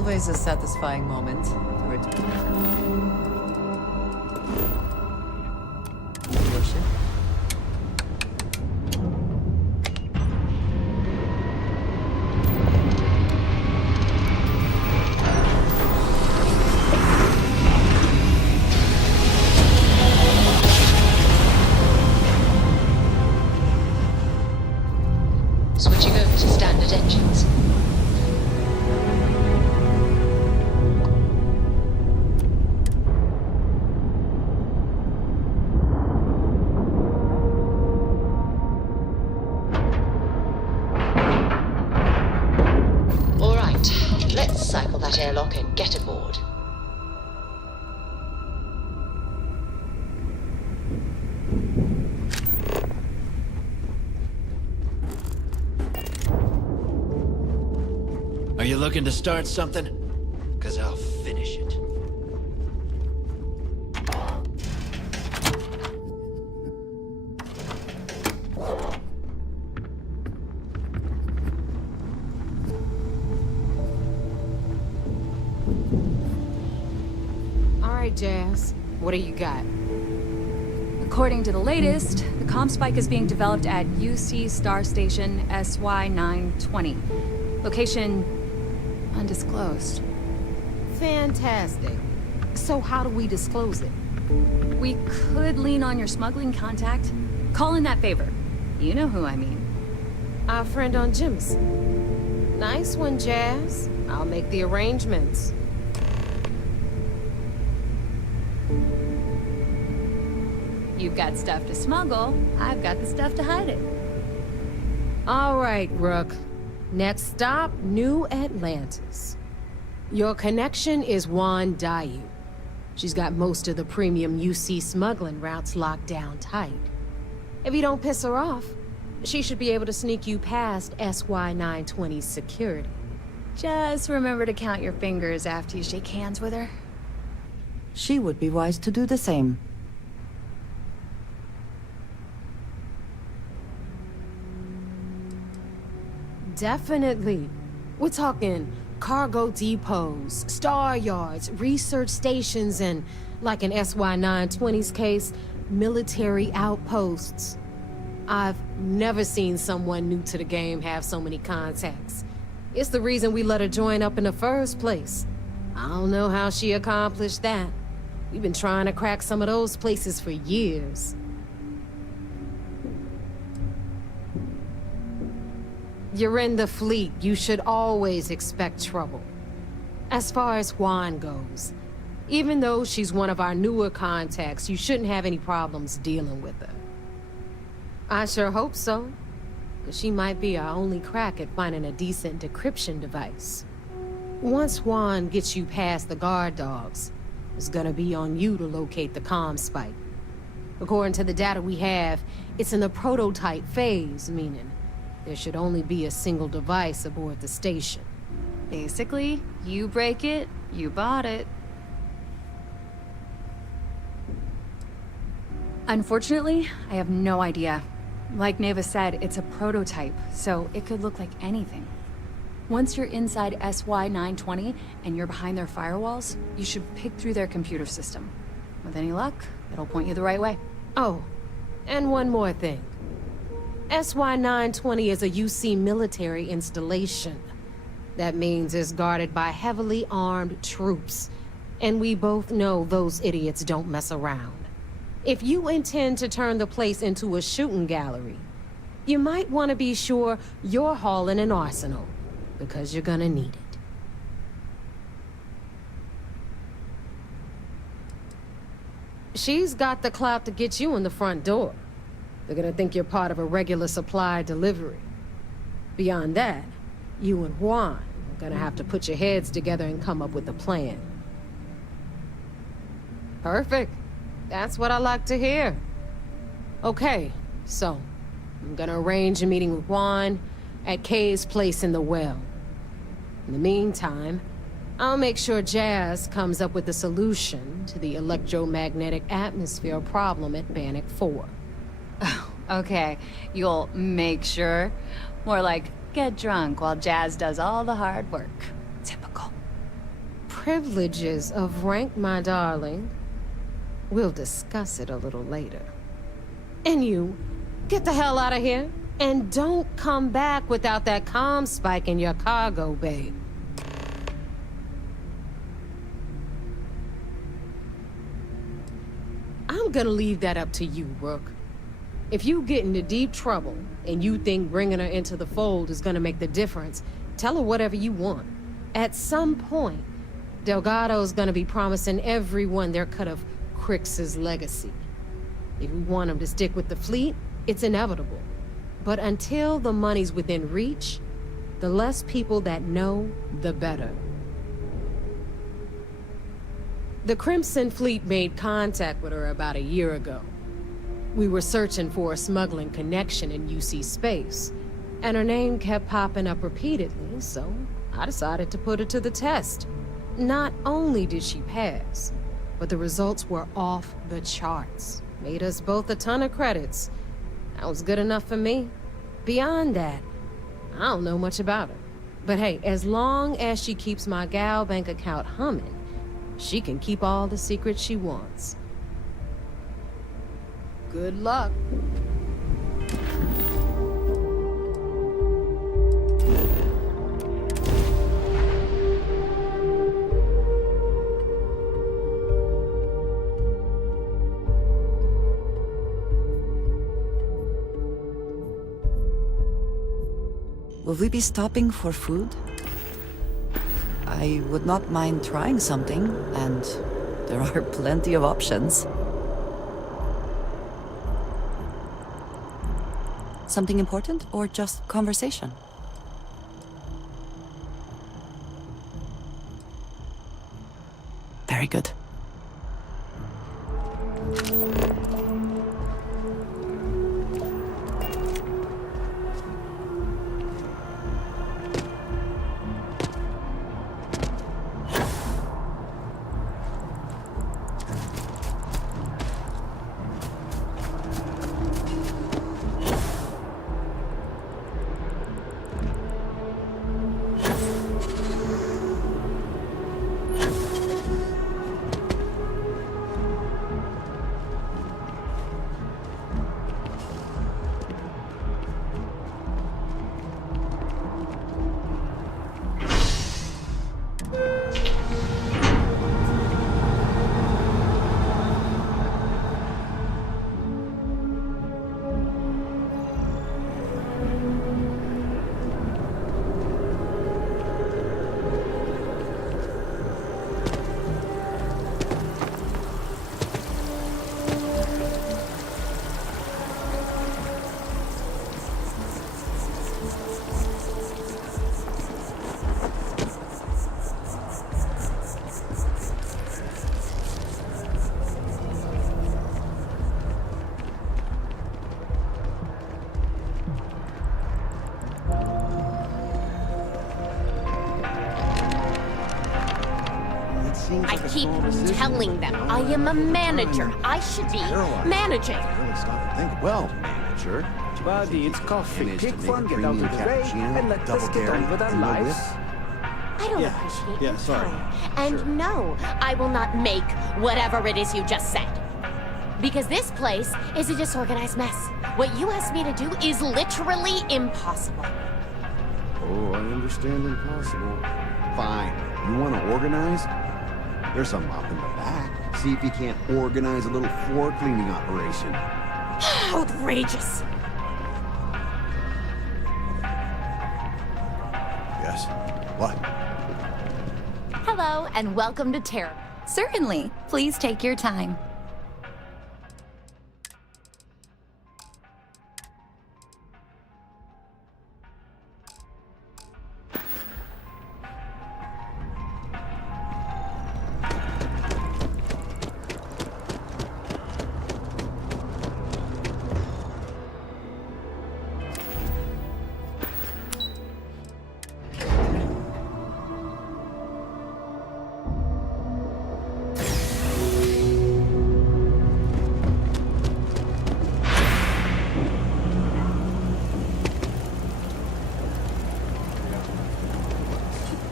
Always a satisfying moment to return. Your ship? Switching over to standard engines. All right, let's cycle that airlock and get aboard. Are you looking to start something? 'Cause I'll finish it. All right, Jazz. What do you got? According to the latest, the comm spike is being developed at UC Star Station SY920. Location undisclosed. Fantastic. So how do we disclose it? We could lean on your smuggling contact. Call in that favor. You know who I mean. Our friend on Jimson. Nice one, Jazz. I'll make the arrangements. You've got stuff to smuggle. I've got the stuff to hide it. All right, Rook. Next stop, New Atlantis. Your connection is Juan Dayu. She's got most of the premium UC smuggling routes locked down tight. If you don't piss her off, she should be able to sneak you past SY920's security. Just remember to count your fingers after you shake hands with her. She would be wise to do the same. Definitely. We're talking cargo depots, star yards, research stations, and, like in SY920's case, military outposts. I've never seen someone new to the game have so many contacts. It's the reason we let her join up in the first place. I don't know how she accomplished that. We've been trying to crack some of those places for years. You're in the fleet. You should always expect trouble. As far as Juan goes, even though she's one of our newer contacts, you shouldn't have any problems dealing with her. I sure hope so, because she might be our only crack at finding a decent decryption device. Once Juan gets you past the guard dogs, it's gonna be on you to locate the comm spike. According to the data we have, it's in the prototype phase, meaning there should only be a single device aboard the station. Basically, you break it, you bought it. Unfortunately, I have no idea. Like Neva said, it's a prototype, so it could look like anything. Once you're inside SY920 and you're behind their firewalls, you should pick through their computer system. With any luck, it'll point you the right way. Oh, and one more thing. SY920 is a UC military installation. That means it's guarded by heavily armed troops. And we both know those idiots don't mess around. If you intend to turn the place into a shooting gallery, you might want to be sure you're hauling an arsenal, because you're gonna need it. She's got the clout to get you in the front door. They're gonna think you're part of a regular supply delivery. Beyond that, you and Juan are gonna have to put your heads together and come up with a plan. Perfect. That's what I like to hear. Okay, so I'm gonna arrange a meeting with Juan at Kay's place in the well. In the meantime, I'll make sure Jazz comes up with a solution to the electromagnetic atmosphere problem at Bannock 4. Okay, you'll make sure. More like, get drunk while Jazz does all the hard work. Typical. privileges of rank, my darling. We'll discuss it a little later. And you, get the hell out of here. And don't come back without that comm spike in your cargo bay. I'm gonna leave that up to you, Rook. If you get into deep trouble, and you think bringing her into the fold is gonna make the difference, tell her whatever you want. At some point, Delgado's gonna be promising everyone their cut of Crix's legacy. If we want him to stick with the fleet, it's inevitable. But until the money's within reach, the less people that know, the better. The Crimson Fleet made contact with her about a year ago. We were searching for a smuggling connection in UC space, and her name kept popping up repeatedly, so I decided to put her to the test. Not only did she pass, but the results were off the charts. Made us both a ton of credits. That was good enough for me. Beyond that, I don't know much about her. But hey, as long as she keeps my gal bank account humming, she can keep all the secrets she wants. Good luck. Will we be stopping for food? I would not mind trying something, and there are plenty of options. Something important or just conversation? Very good. I keep telling them I am a manager. I should be managing. Well, manager. Buddy, it's coffee. Managed to Pick make one, a get out of the creamy way, cappuccino, and let us double get on dairy, with our and no lives. I don't Yeah, appreciate yeah, your sorry. time. And Sure. no, I will not make whatever it is you just said. Because this place is a disorganized mess. What you asked me to do is literally impossible. Oh, I understand impossible. Fine. You want to organize? There's some up in the back. See if you can't organize a little floor cleaning operation. Outrageous. Yes. What? Hello, and welcome to Terra. Certainly. Please take your time.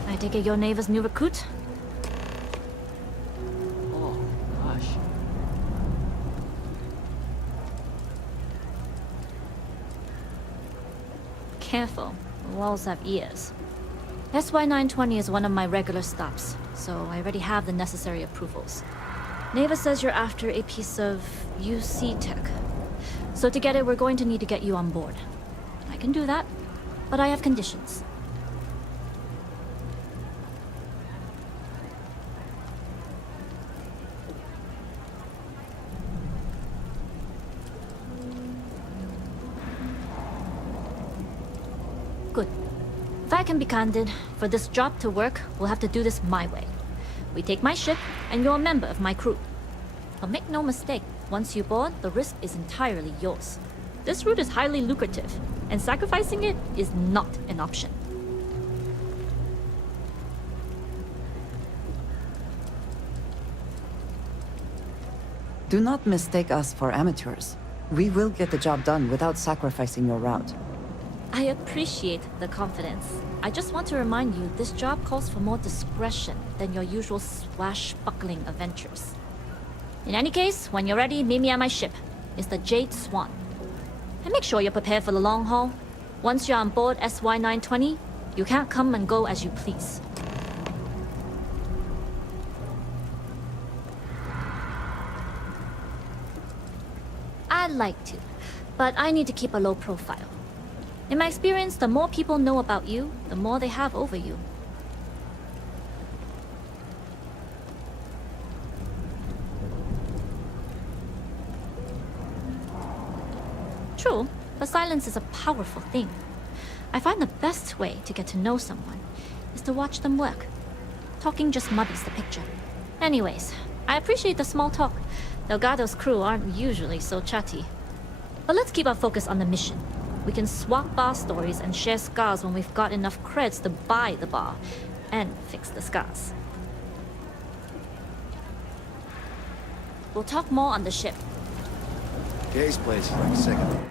I take it your neighbor's new recruit? careful. The walls have ears. SY920 is one of my regular stops, so I already have the necessary approvals. Neva says you're after a piece of UC tech. So to get it, we're going to need to get you on board. I can do that, but I have conditions. Good. If I can be candid, for this job to work, we'll have to do this my way. We take my ship, and you're a member of my crew. But make no mistake, once you board, the risk is entirely yours. This route is highly lucrative, and sacrificing it is not an option. Do not mistake us for amateurs. We will get the job done without sacrificing your route. I appreciate the confidence. I just want to remind you, this job calls for more discretion than your usual swashbuckling adventures. In any case, when you're ready, meet me at my ship. It's the Jade Swan. And make sure you're prepared for the long haul. Once you're on board SY920, you can't come and go as you please. I'd like to, but I need to keep a low profile. In my experience, the more people know about you, the more they have over you. True, but silence is a powerful thing. I find the best way to get to know someone is to watch them work. Talking just muddies the picture. Anyways, I appreciate the small talk. Delgado's crew aren't usually so chatty. But let's keep our focus on the mission. We can swap bar stories and share scars when we've got enough creds to buy the bar and fix the scars. We'll talk more on the ship. Gay's place is like second.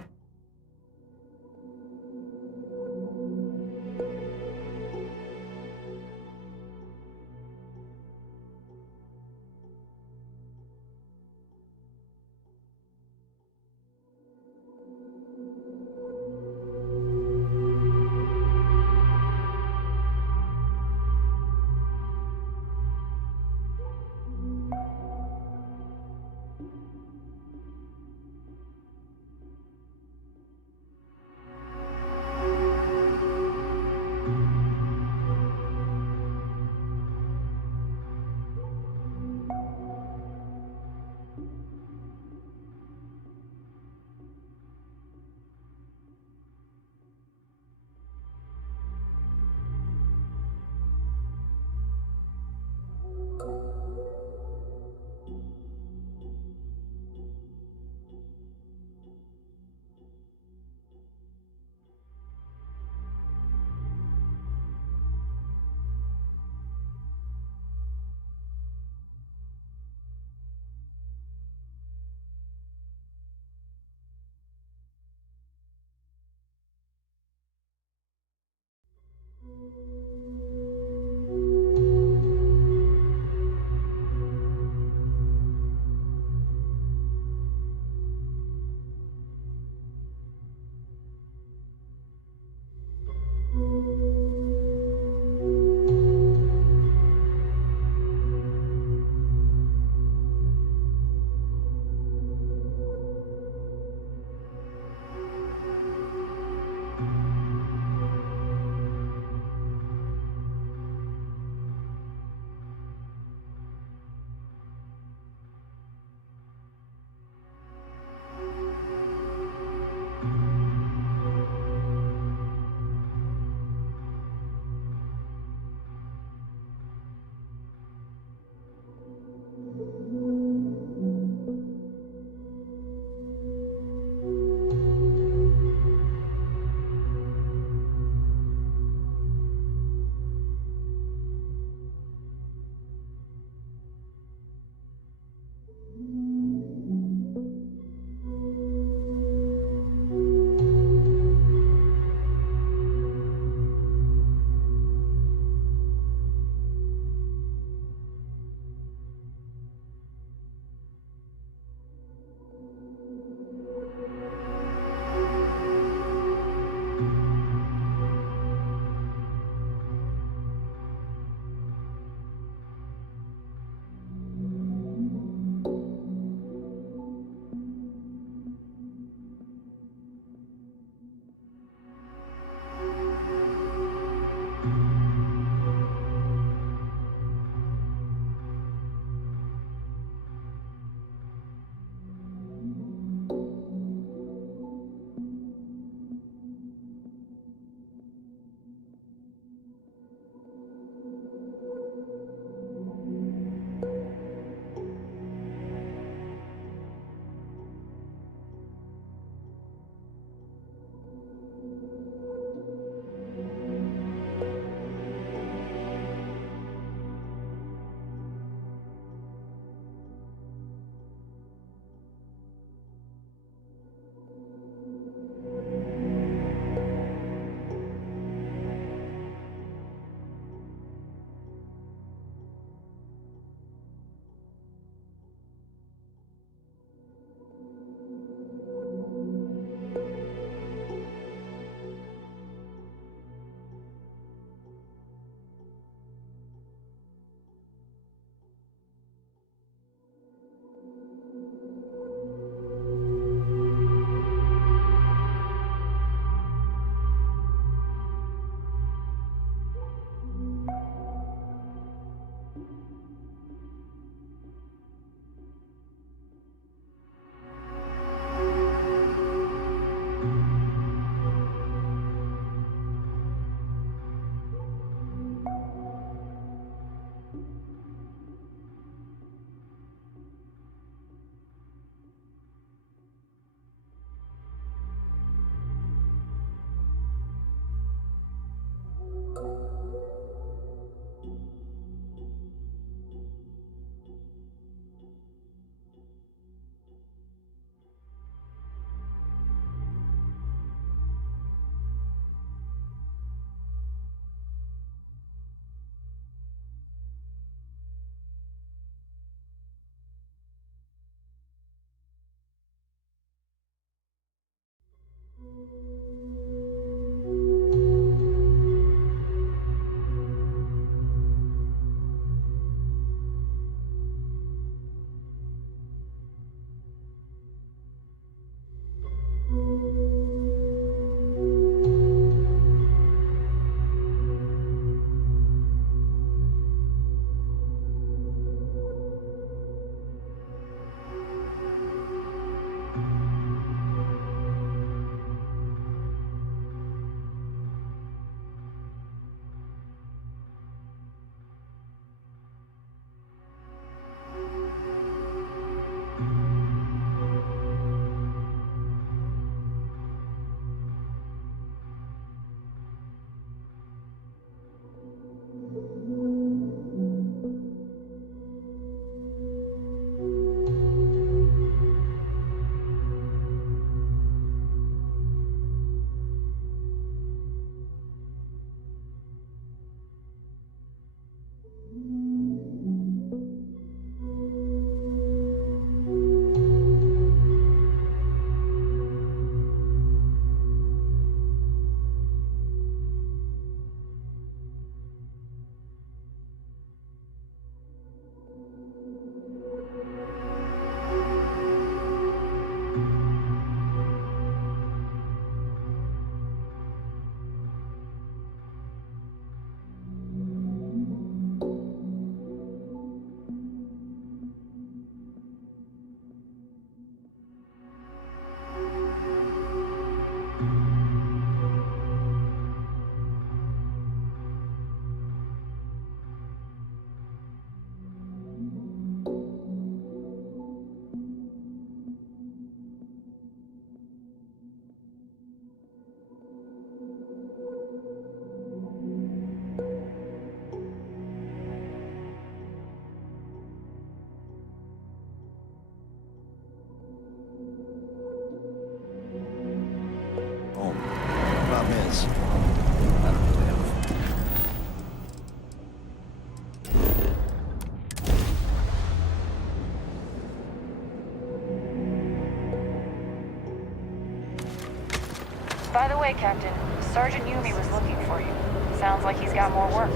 By the way, Captain, Sergeant Yumi was looking for you. Sounds like he's got more work.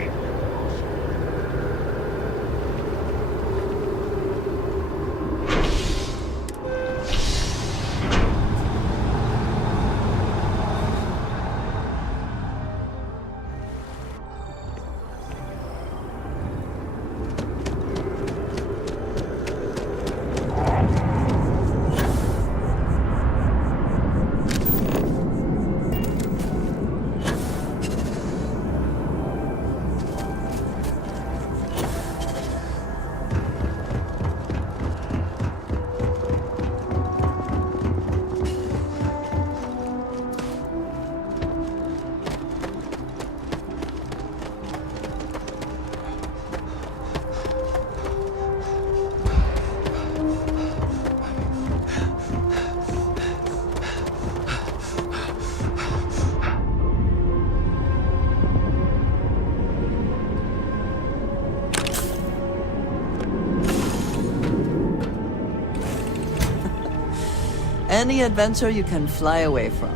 Any adventure you can fly away from.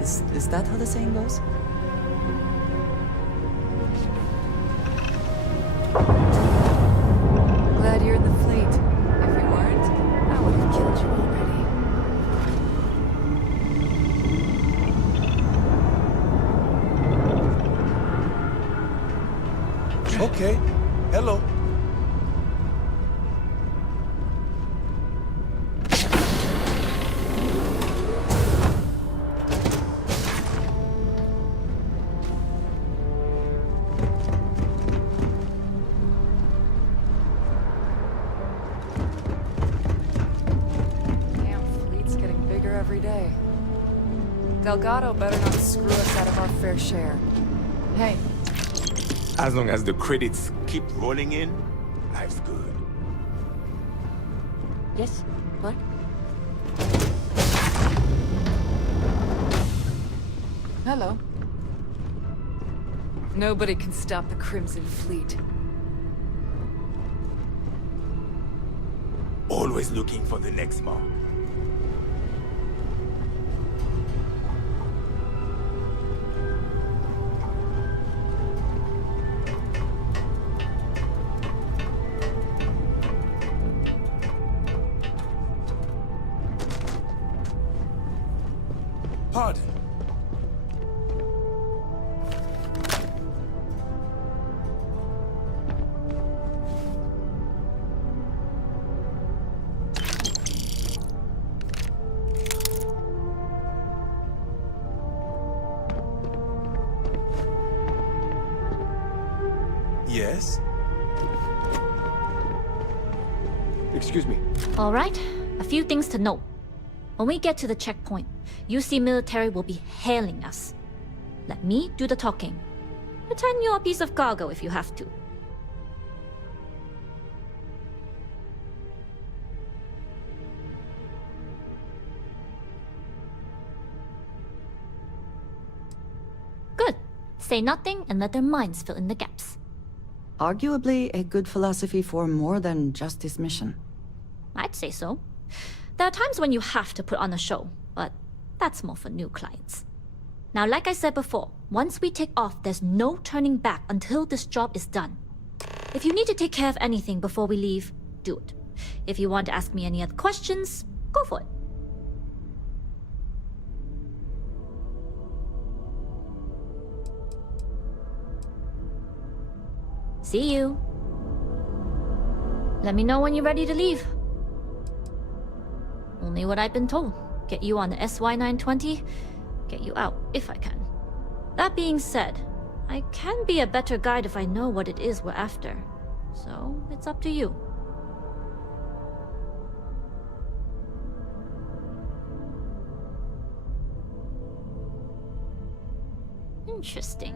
Is that how the saying goes? Glad you're in the fleet. If you weren't, I would have killed you already. Okay. Hello. Delgado better not screw us out of our fair share. Hey. As long as the credits keep rolling in, life's good. Yes? What? Hello. Nobody can stop the Crimson Fleet. Always looking for the next mark. Pardon. Yes? Excuse me. All right, a few things to note. When we get to the checkpoint, UC military will be hailing us. Let me do the talking. Pretend you're a piece of cargo if you have to. Good. Say nothing and let their minds fill in the gaps. Arguably a good philosophy for more than just this mission. I'd say so. There are times when you have to put on a show, but that's more for new clients. Now, like I said before, once we take off, there's no turning back until this job is done. If you need to take care of anything before we leave, do it. If you want to ask me any other questions, go for it. See you. Let me know when you're ready to leave. Only what I've been told. Get you on the SY-920, get you out if I can. That being said, I can be a better guide if I know what it is we're after. So, it's up to you. Interesting.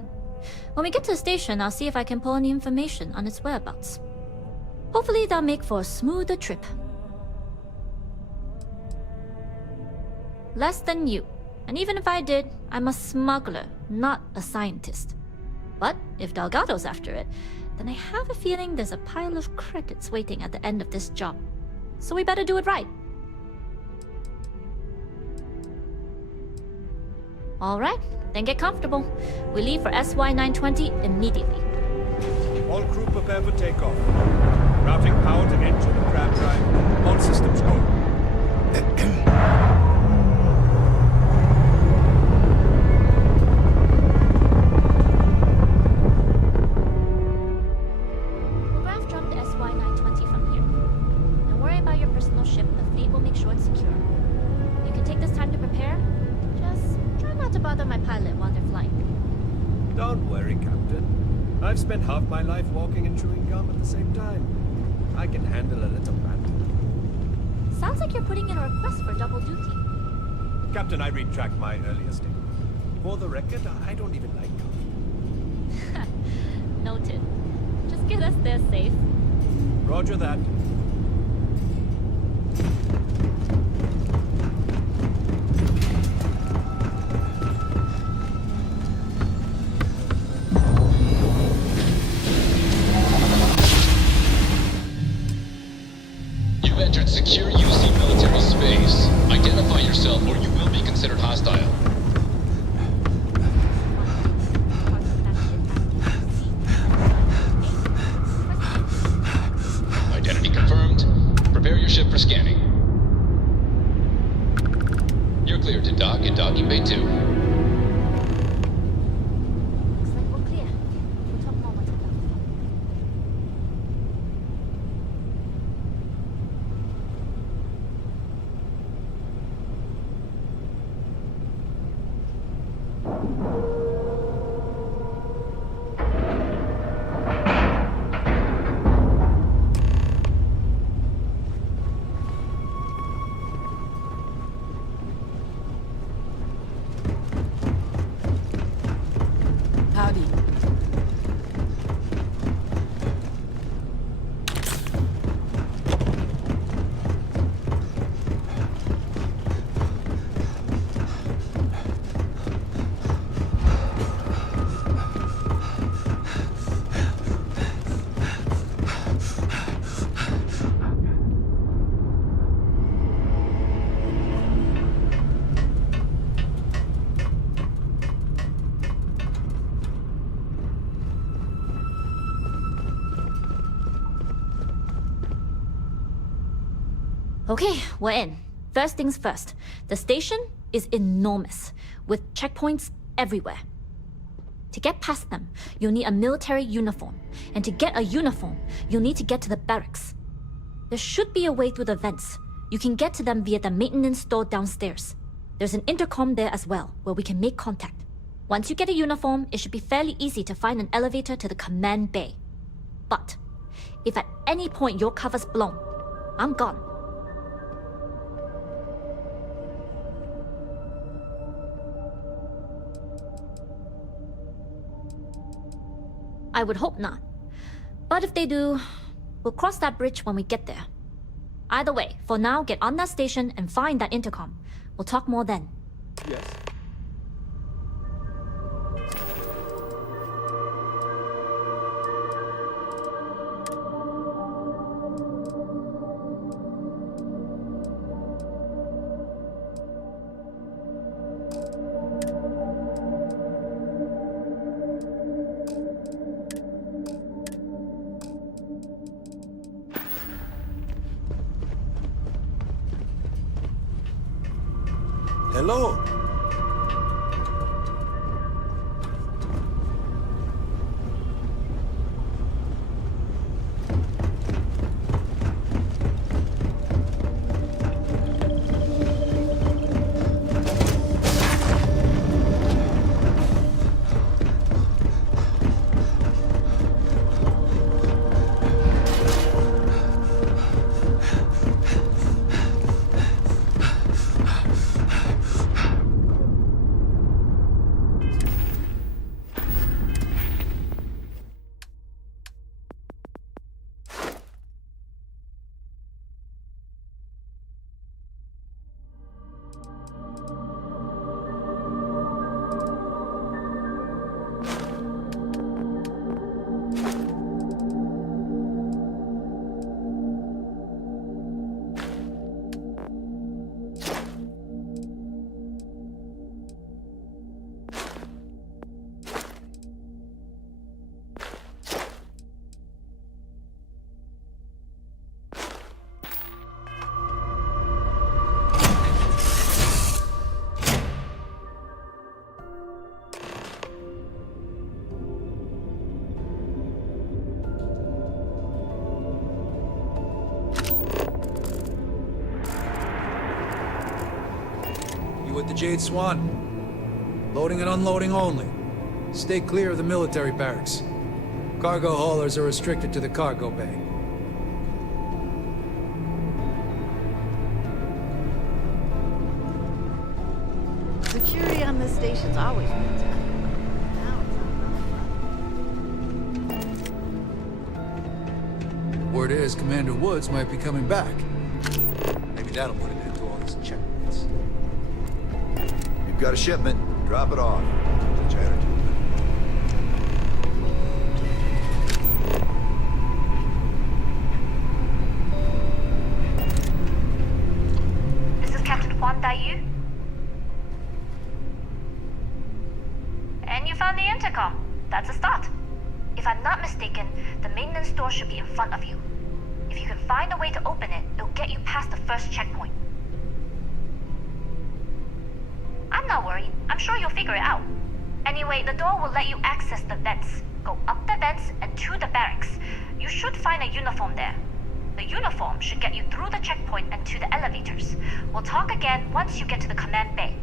When we get to the station, I'll see if I can pull any information on its whereabouts. Hopefully that'll make for a smoother trip. Less than you. And even if I did, I'm a smuggler, not a scientist. But if Delgado's after it, then I have a feeling there's a pile of credits waiting at the end of this job. So we better do it right. All right, then get comfortable. We leave for SY-920 immediately. All crew prepare for takeoff. Routing power to engine and crab drive. All systems go. We'll graph drop the SY-920 from here. Don't worry about your personal ship. The fleet will make sure it's secure. You can take this time to prepare. Just try not to bother my pilot while they're flying. Don't worry, Captain. I've spent half my life walking and chewing gum at the same time. I can handle a little banter. Sounds like you're putting in a request for double duty. Captain, I retract my earlier statement. For the record, I don't even like gum. Noted. Just get us there safe. Roger that. You've entered secure UC military space. Identify yourself or you will be considered hostile. Identity confirmed. Prepare your ship for scanning. You're cleared to dock in docking bay 2. Looks like we're clear. We'll talk more once we're done. Howdy. Okay, we're in. First things first. The station is enormous, with checkpoints everywhere. To get past them, you'll need a military uniform. And to get a uniform, you'll need to get to the barracks. There should be a way through the vents. You can get to them via the maintenance store downstairs. There's an intercom there as well, where we can make contact. Once you get a uniform, it should be fairly easy to find an elevator to the command bay. But if at any point your cover's blown, I'm gone. I would hope not. But if they do, we'll cross that bridge when we get there. Either way, for now, get on that station and find that intercom. We'll talk more then. Yes. Hello. the Jade Swan. Loading and unloading only. Stay clear of the military barracks. Cargo haulers are restricted to the cargo bay. Security on this station's always been tough. Word is Commander Woods might be coming back. Maybe that'll put an end to all these checkpoints. You've got a shipment. Drop it off. Chatter. This is Captain Huan Daiyu. And you found the intercom. That's a start. If I'm not mistaken, the maintenance door should be in front of you. If you can find a way to open it, it'll get you past the first checkpoint. I'm not worried. I'm sure you'll figure it out. Anyway, the door will let you access the vents. Go up the vents and to the barracks. You should find a uniform there. The uniform should get you through the checkpoint and to the elevators. We'll talk again once you get to the command bay.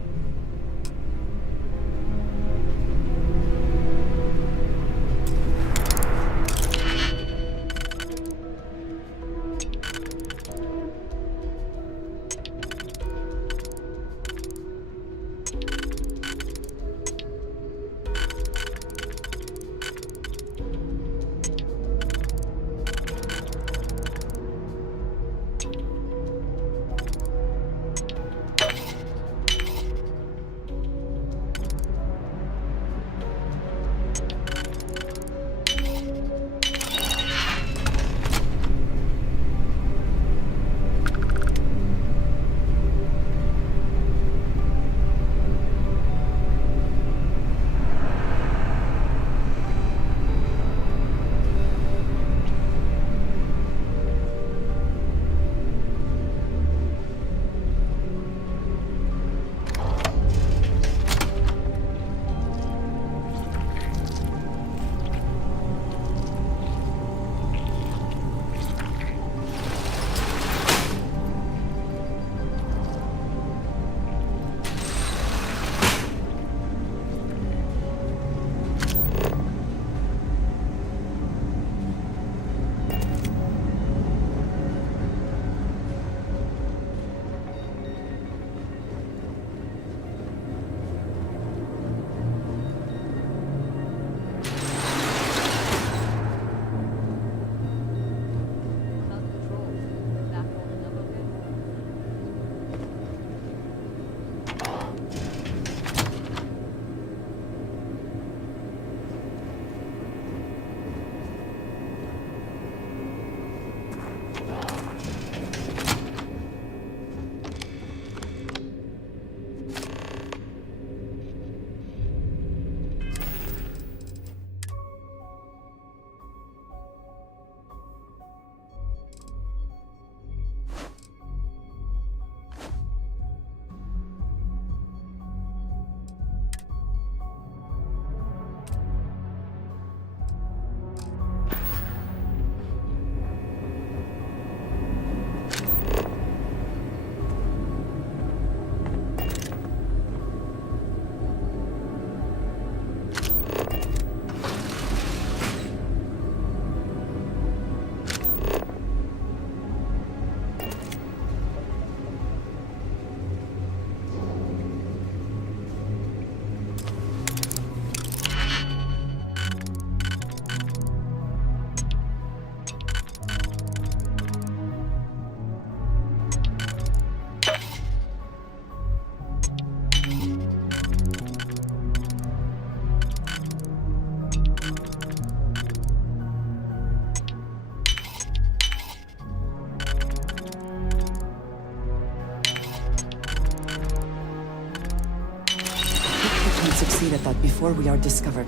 Succeed at that before we are discovered.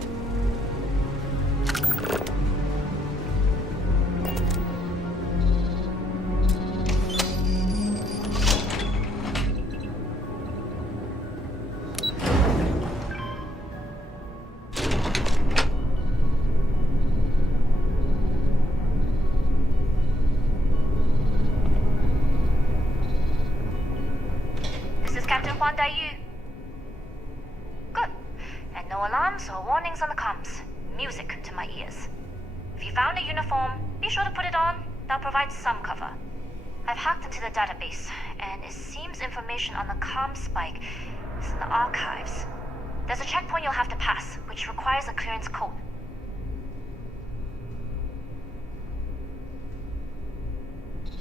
This is Captain Huan Daiyu. my ears. If you found a uniform, be sure to put it on. They'll provide some cover. I've hacked into the database, and it seems information on the comm spike is in the archives. There's a checkpoint you'll have to pass, which requires a clearance code.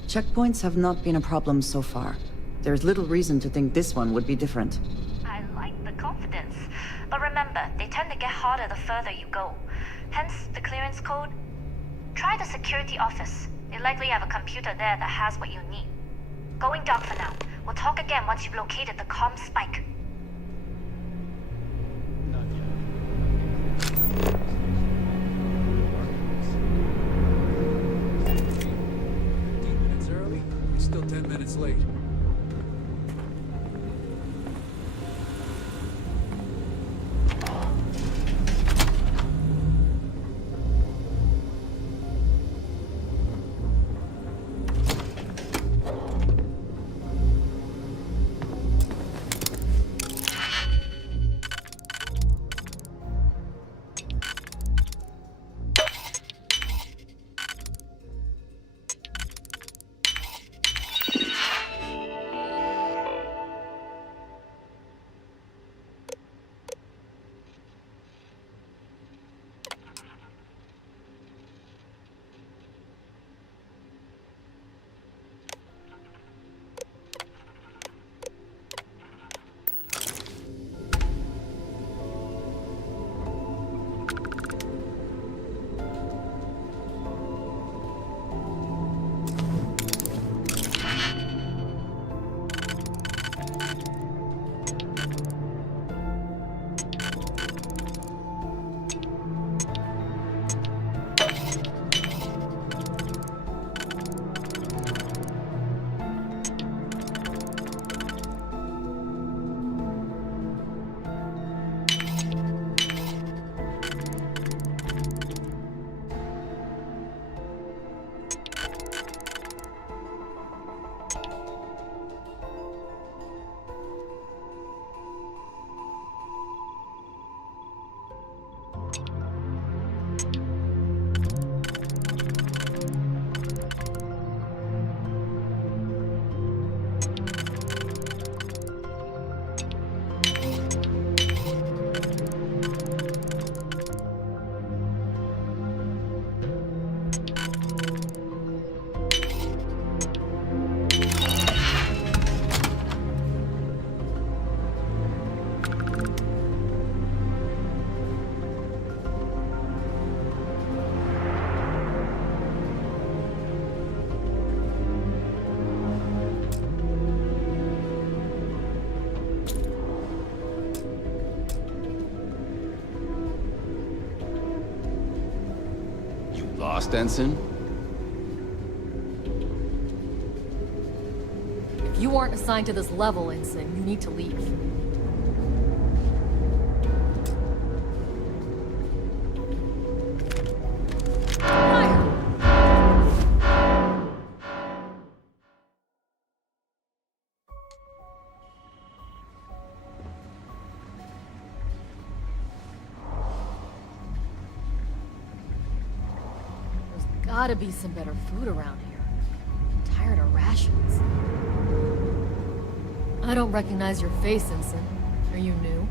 Checkpoints have not been a problem so far. There's little reason to think this one would be different. I like the confidence. But remember, they tend to get harder the further you go. Hence, the clearance code. Try the security office. They likely have a computer there that has what you need. Going dark for now. We'll talk again once you've located the comm spike. Early? We're still 10 minutes late. Lost, Ensign? If you aren't assigned to this level, Ensign, you need to leave. Gotta be some better food around here. I'm tired of rations. I don't recognize your face, Ensign. Are you new?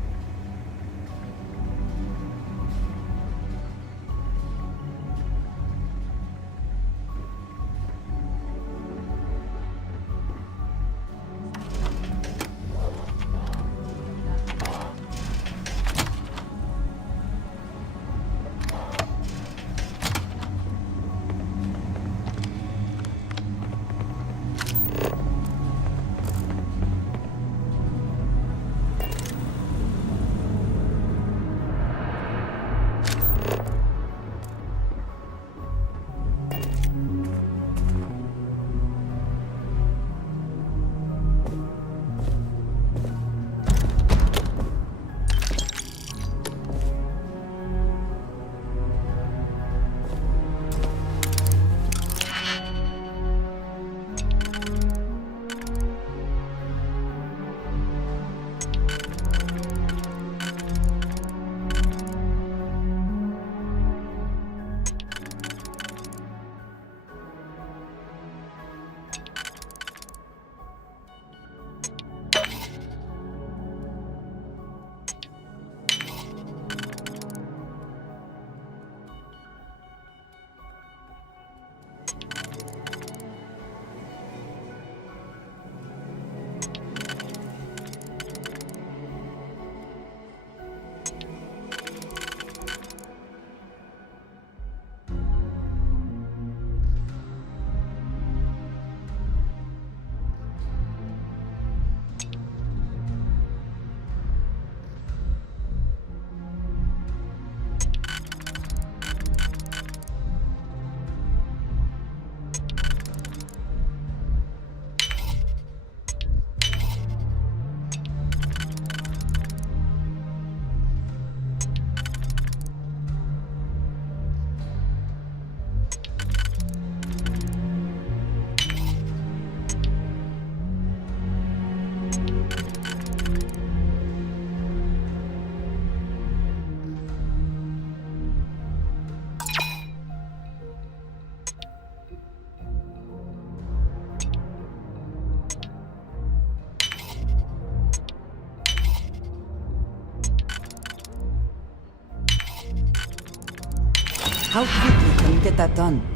How quickly can you get that done?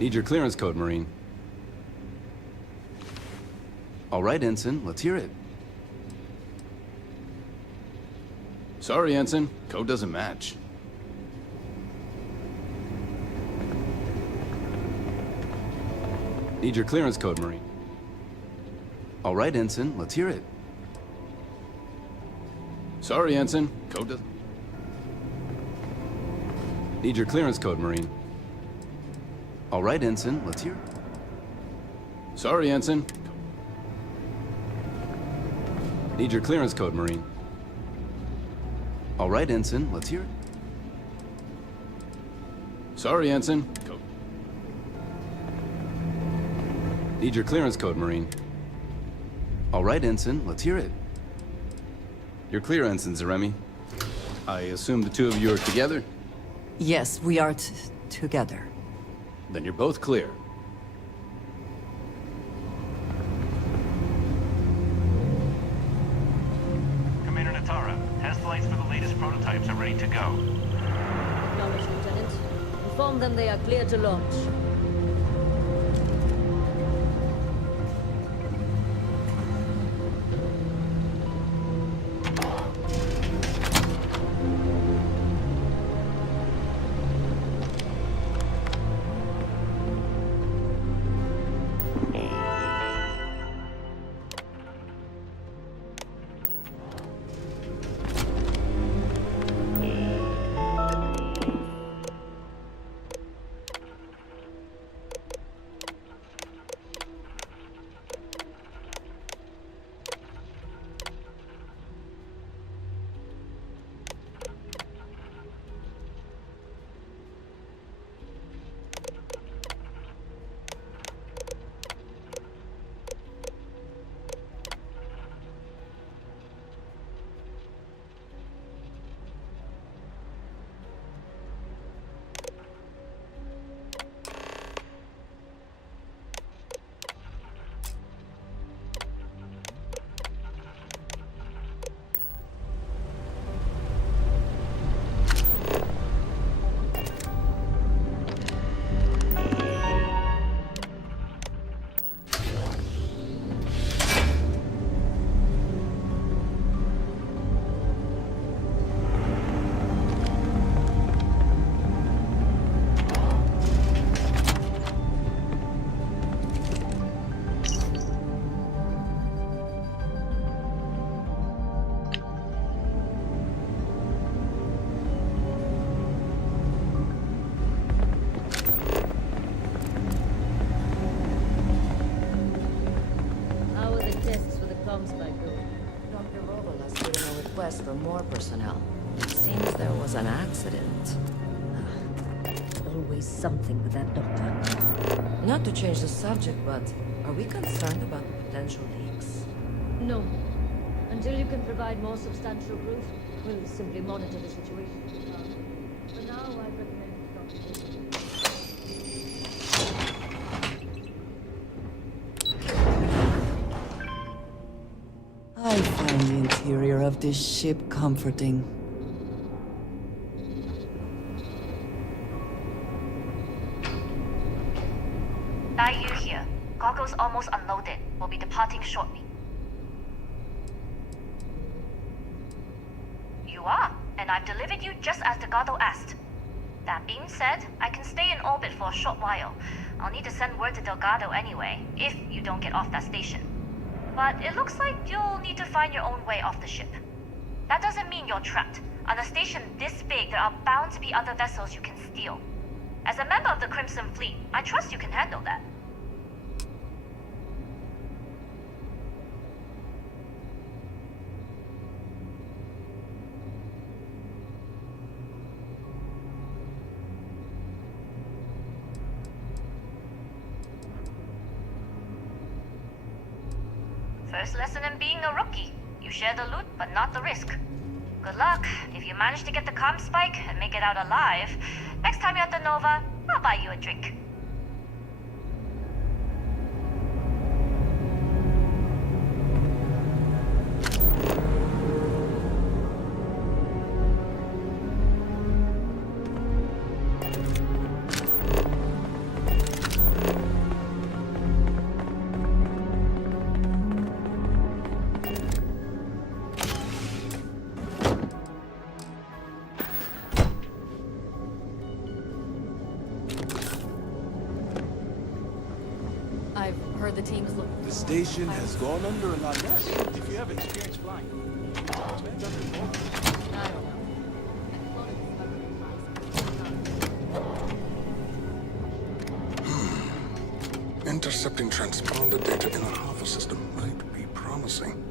Need your clearance code, Marine. All right, Ensign, let's hear it. Sorry, Ensign. Code doesn't match. Need your clearance code, Marine. All right, Ensign, let's hear it. Sorry, Ensign. Code doesn't... Need your clearance code, Marine. All right, Ensign, let's hear it. Sorry, Ensign. Need your clearance code, Marine. All right, Ensign, let's hear it. Sorry, Ensign. Code. Need your clearance code, Marine. All right, Ensign, let's hear it. You're clear, Ensign Zaremi. I assume the two of you are together? Yes, we are together. Then you're both clear. Commander Natara, test flights for the latest prototypes are ready to go. Acknowledged, Lieutenant. Inform them they are clear to launch. For more personnel. It seems there was an accident. Always something with that doctor. Not to change the subject, but are we concerned about potential leaks? No. Until you can provide more substantial proof, we'll simply monitor the situation. For now, I recommend I find the interior of this ship comforting. Dai Yu here. Goggles almost unloaded. We'll be departing shortly. You are, and I've delivered you just as Delgado asked. That being said, I can stay in orbit for a short while. I'll need to send word to Delgado anyway, if you don't get off that station. But it looks like you'll need to find your own way off the ship. That doesn't mean you're trapped. On a station this big, there are bound to be other vessels you can steal. As a member of the Crimson Fleet, I trust you can handle that. First lesson in being a rookie. You share the loot, but not the risk. Good luck. If you manage to get the comm spike and make it out alive, next time you're at the Nova, I'll buy you a drink. I've heard the team's look. The station has gone under a lot less. If you have experience flying. I don't know. Intercepting transponder data in the Alpha system might be promising.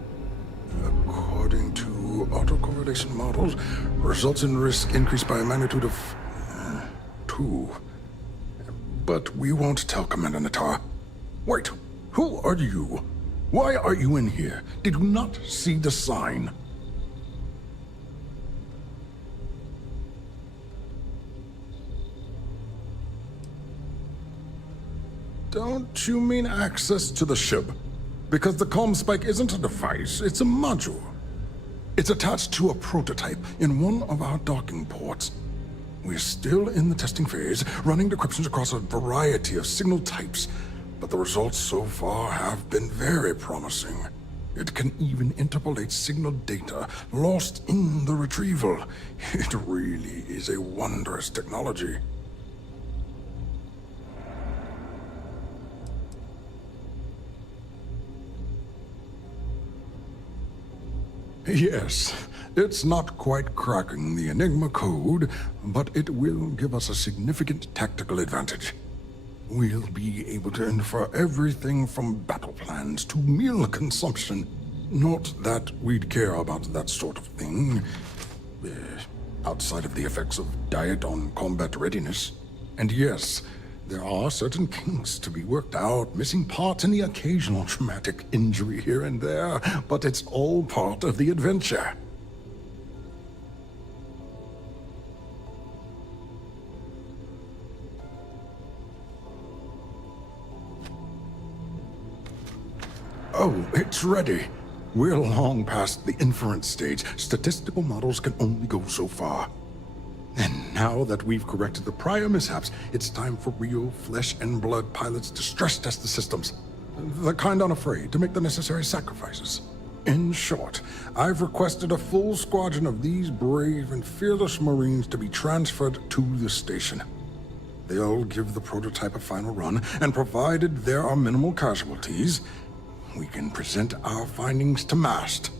According to autocorrelation models, results in risk increased by a magnitude of 2. But we won't tell Commander Natar. Wait, who are you? Why are you in here? Did you not see the sign? Don't you mean access to the ship? Because the comm spike isn't a device, it's a module. It's attached to a prototype in one of our docking ports. We're still in the testing phase, running decryptions across a variety of signal types, but the results so far have been very promising. It can even interpolate signal data lost in the retrieval. It really is a wondrous technology. Yes, it's not quite cracking the Enigma code, but it will give us a significant tactical advantage. We'll be able to infer everything from battle plans to meal consumption. Not that we'd care about that sort of thing, outside of the effects of diet on combat readiness. And yes, there are certain kinks to be worked out, missing parts and the occasional traumatic injury here and there, but it's all part of the adventure. Oh, it's ready. We're long past the inference stage. Statistical models can only go so far. And now that we've corrected the prior mishaps, it's time for real flesh and blood pilots to stress test the systems. The kind unafraid to make the necessary sacrifices. In short, I've requested a full squadron of these brave and fearless Marines to be transferred to the station. They'll give the prototype a final run, and provided there are minimal casualties, we can present our findings to MAST.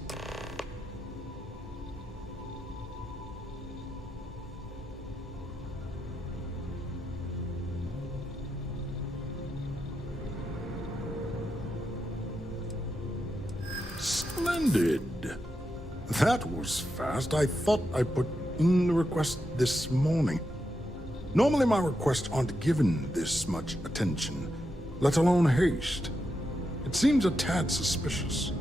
Splendid. That was fast. I thought I put in the request this morning. Normally my requests aren't given this much attention, let alone haste. It seems a tad suspicious.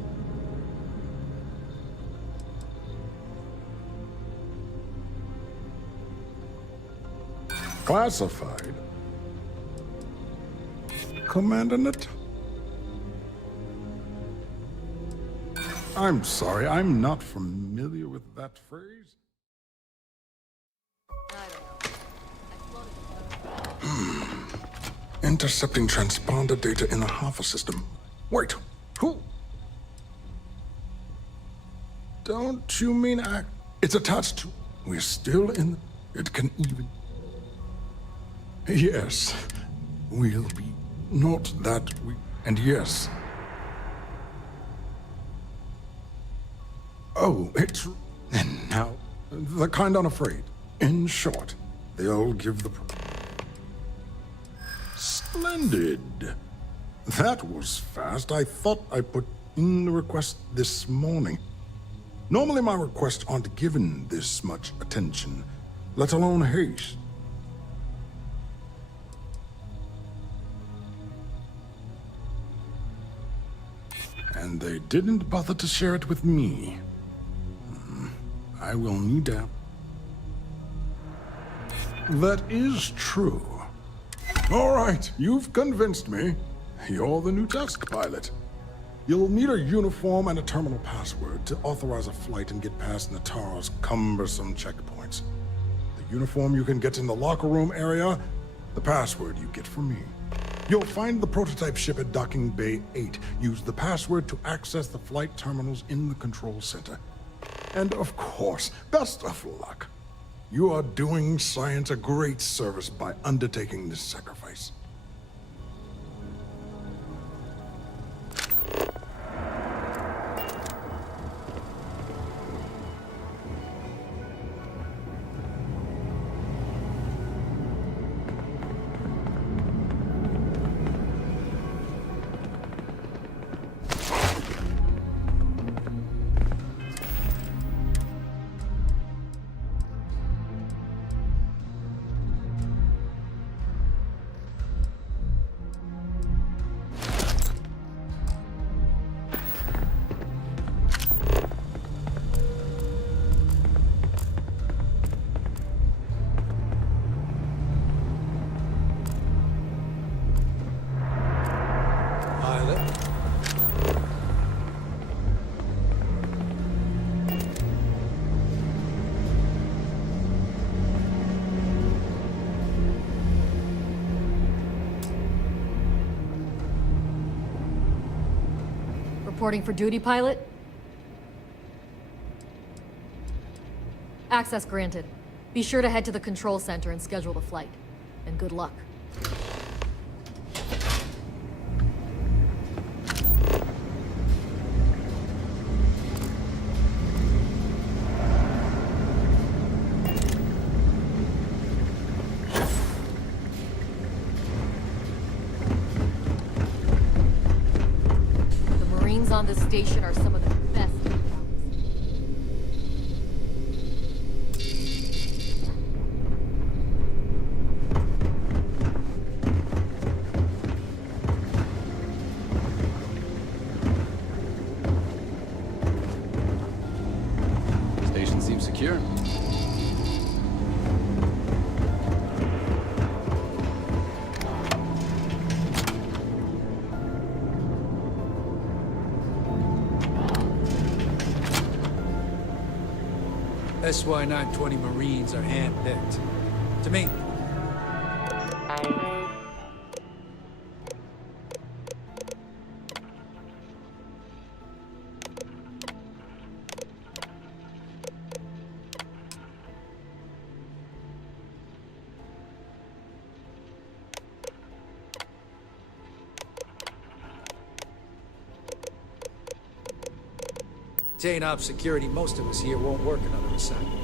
Classified. Commander Natar. I'm sorry, I'm not familiar with that phrase. Intercepting transponder data in the Alpha system. Wait, who? Don't you mean it's attached to... We're still in... It can even... Yes, we'll be... Not that we... And yes... Oh, it's... And now, the kind unafraid. In short, they'll give the... Splendid. That was fast. I thought I put in the request this morning. Normally my requests aren't given this much attention, let alone haste. And they didn't bother to share it with me. I I will need to... That is true. All right, you've convinced me. You're the new test pilot. You'll need a uniform and a terminal password to authorize a flight and get past Natara's cumbersome checkpoints. The uniform you can get in the locker room area, the password you get from me. You'll find the prototype ship at Docking Bay 8. Use the password to access the flight terminals in the control center. And of course, best of luck. You are doing science a great service by undertaking this sacrifice. Reporting for duty, pilot. Access granted. Be sure to head to the control center and schedule the flight. And good luck. On this station are some of the best. Station seems secure. SY-920 Marines are hand-picked. To me. Chain op security, most of us here won't work another assignment.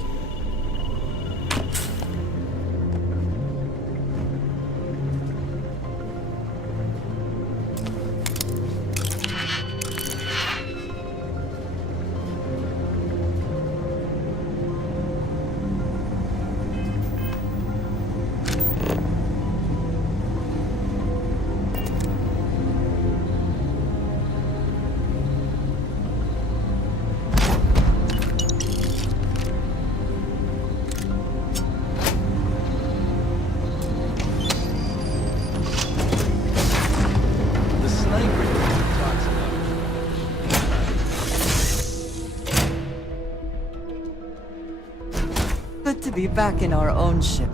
Good to be back in our own ship.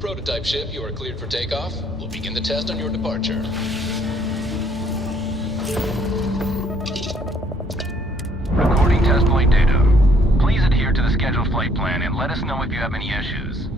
Prototype ship, you are cleared for takeoff. We'll begin the test on your departure. Recording test flight data. Please adhere to the scheduled flight plan and let us know if you have any issues.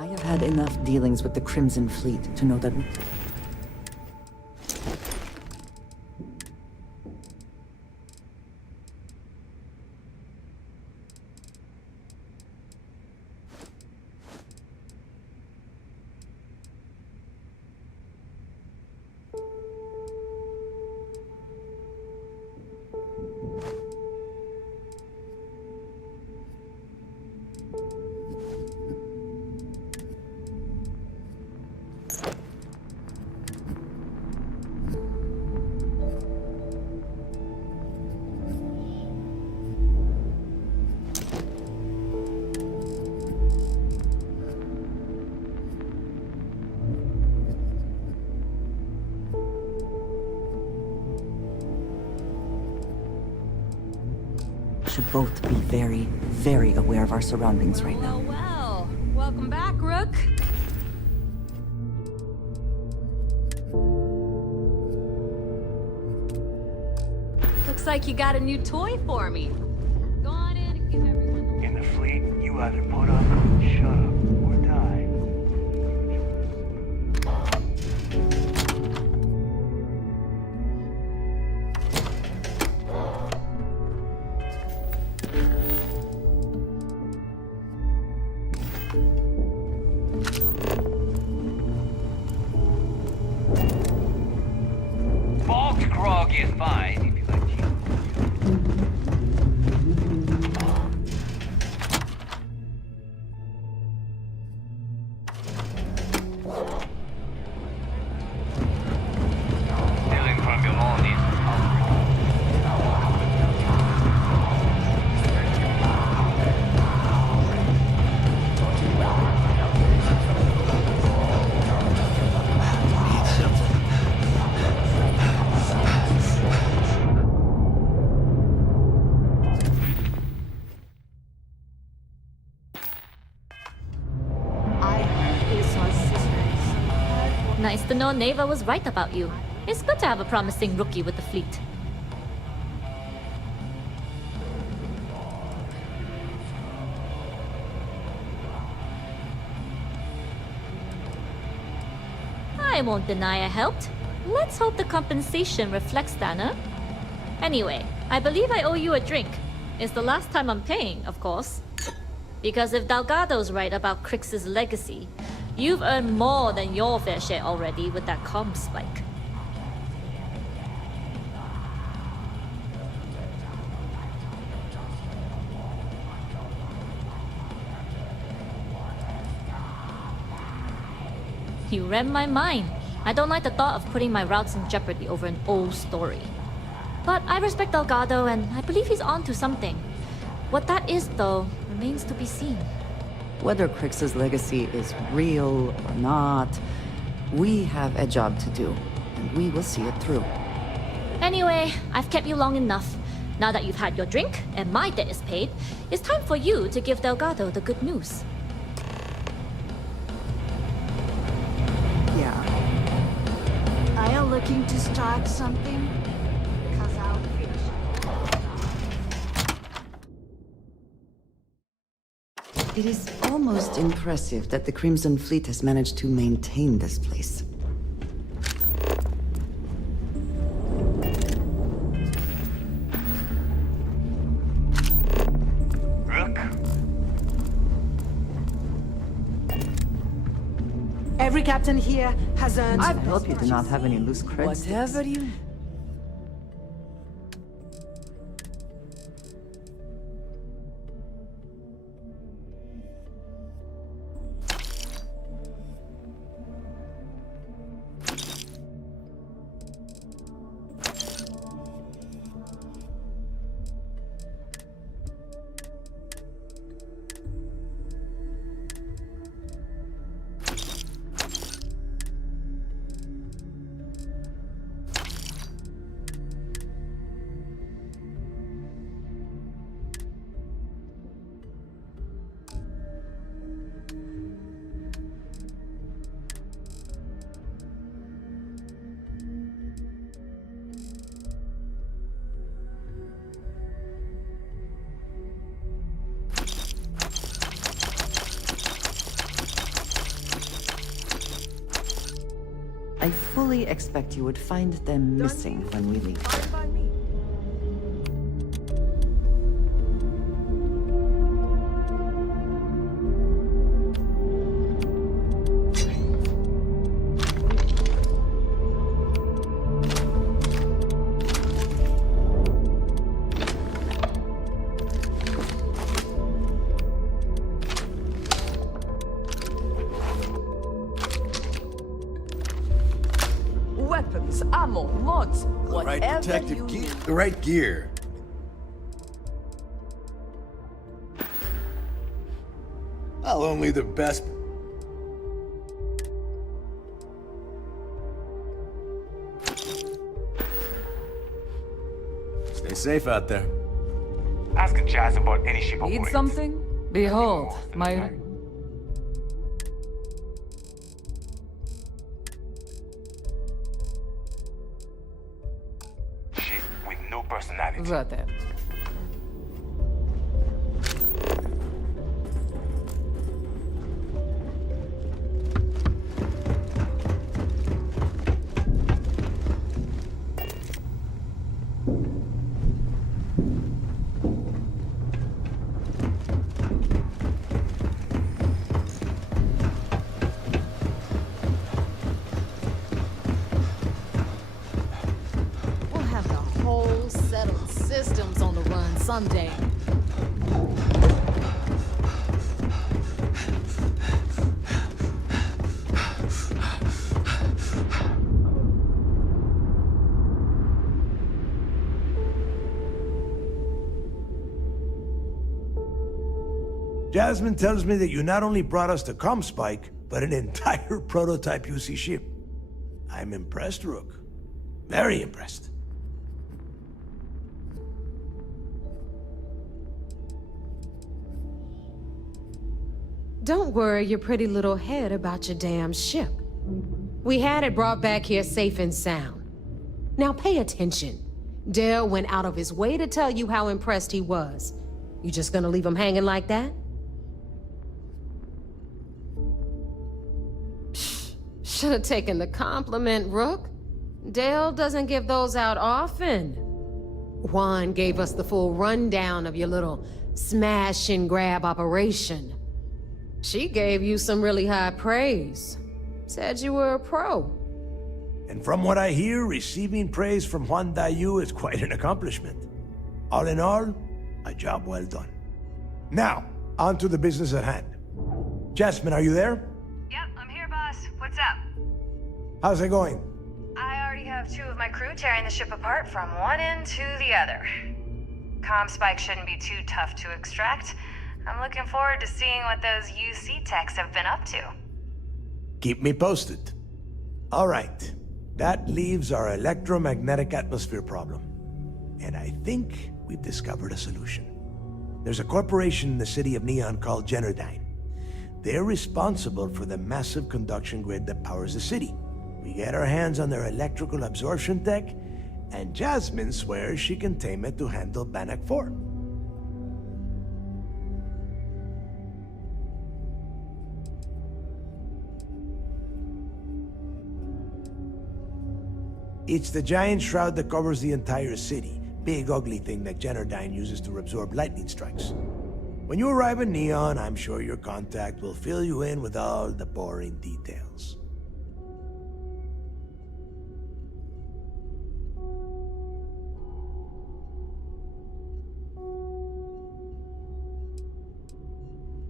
I have had enough dealings with the Crimson Fleet to know that... Should both be very, very aware of our surroundings right now. Well, welcome back, Rook. Looks like you got a new toy for me. Go on in and give everyone... In the fleet, you either put up, shut up, or die. Bulk grog is fine if you like to. Stealing from your own is Nice to know Neva was right about you. It's good to have a promising rookie with the fleet. I won't deny I helped. Let's hope the compensation reflects that, huh? Anyway, I believe I owe you a drink. It's the last time I'm paying, of course. Because if Delgado's right about Crix's legacy, you've earned more than your fair share already with that comm spike. You read my mind. I don't like the thought of putting my routes in jeopardy over an old story. But I respect Delgado, and I believe he's onto something. What that is, though, remains to be seen. Whether Crix's legacy is real or not, we have a job to do, and we will see it through. Anyway, I've kept you long enough. Now that you've had your drink, and my debt is paid, it's time for you to give Delgado the good news. Yeah. Are you looking to start something? Because I'll finish it. It is almost impressive that the Crimson Fleet has managed to maintain this place. Rook. Every captain here has earned... I hope you do not have any loose creds. Whatever you... I fully expect you would find them missing when we leave here. Weapons, ammo, mods, whatever protective you gear. The right gear. Well, only the best. Stay safe out there. Ask Jazz about any ship Need aboard. something? Behold, my... Ship with no personality. Вот это. We'll have the whole settled systems on the run someday. Jasmine tells me that you not only brought us the Comspike, but an entire prototype UC ship. I'm impressed, Rook. Very impressed. Don't worry your pretty little head about your damn ship. We had it brought back here safe and sound. Now pay attention. Dale went out of his way to tell you how impressed he was. You just gonna leave him hanging like that? Should have taken the compliment, Rook. Dale doesn't give those out often. Juan gave us the full rundown of your little smash and grab operation. She gave you some really high praise. Said you were a pro. And from what I hear, receiving praise from Juan Dayu is quite an accomplishment. All in all, a job well done. Now, on to the business at hand. Jasmine, are you there? Yep, I'm here, boss. What's up? How's it going? I already have 2 of my crew tearing the ship apart from one end to the other. Comspike shouldn't be too tough to extract. I'm looking forward to seeing what those UC techs have been up to. Keep me posted. All right. That leaves our electromagnetic atmosphere problem. And I think we've discovered a solution. There's a corporation in the city of Neon called Generdyne. They're responsible for the massive conduction grid that powers the city. We get our hands on their electrical absorption tech, and Jasmine swears she can tame it to handle Bannock 4. It's the giant shroud that covers the entire city. Big ugly thing that Generdyne uses to absorb lightning strikes. When you arrive in Neon, I'm sure your contact will fill you in with all the boring details.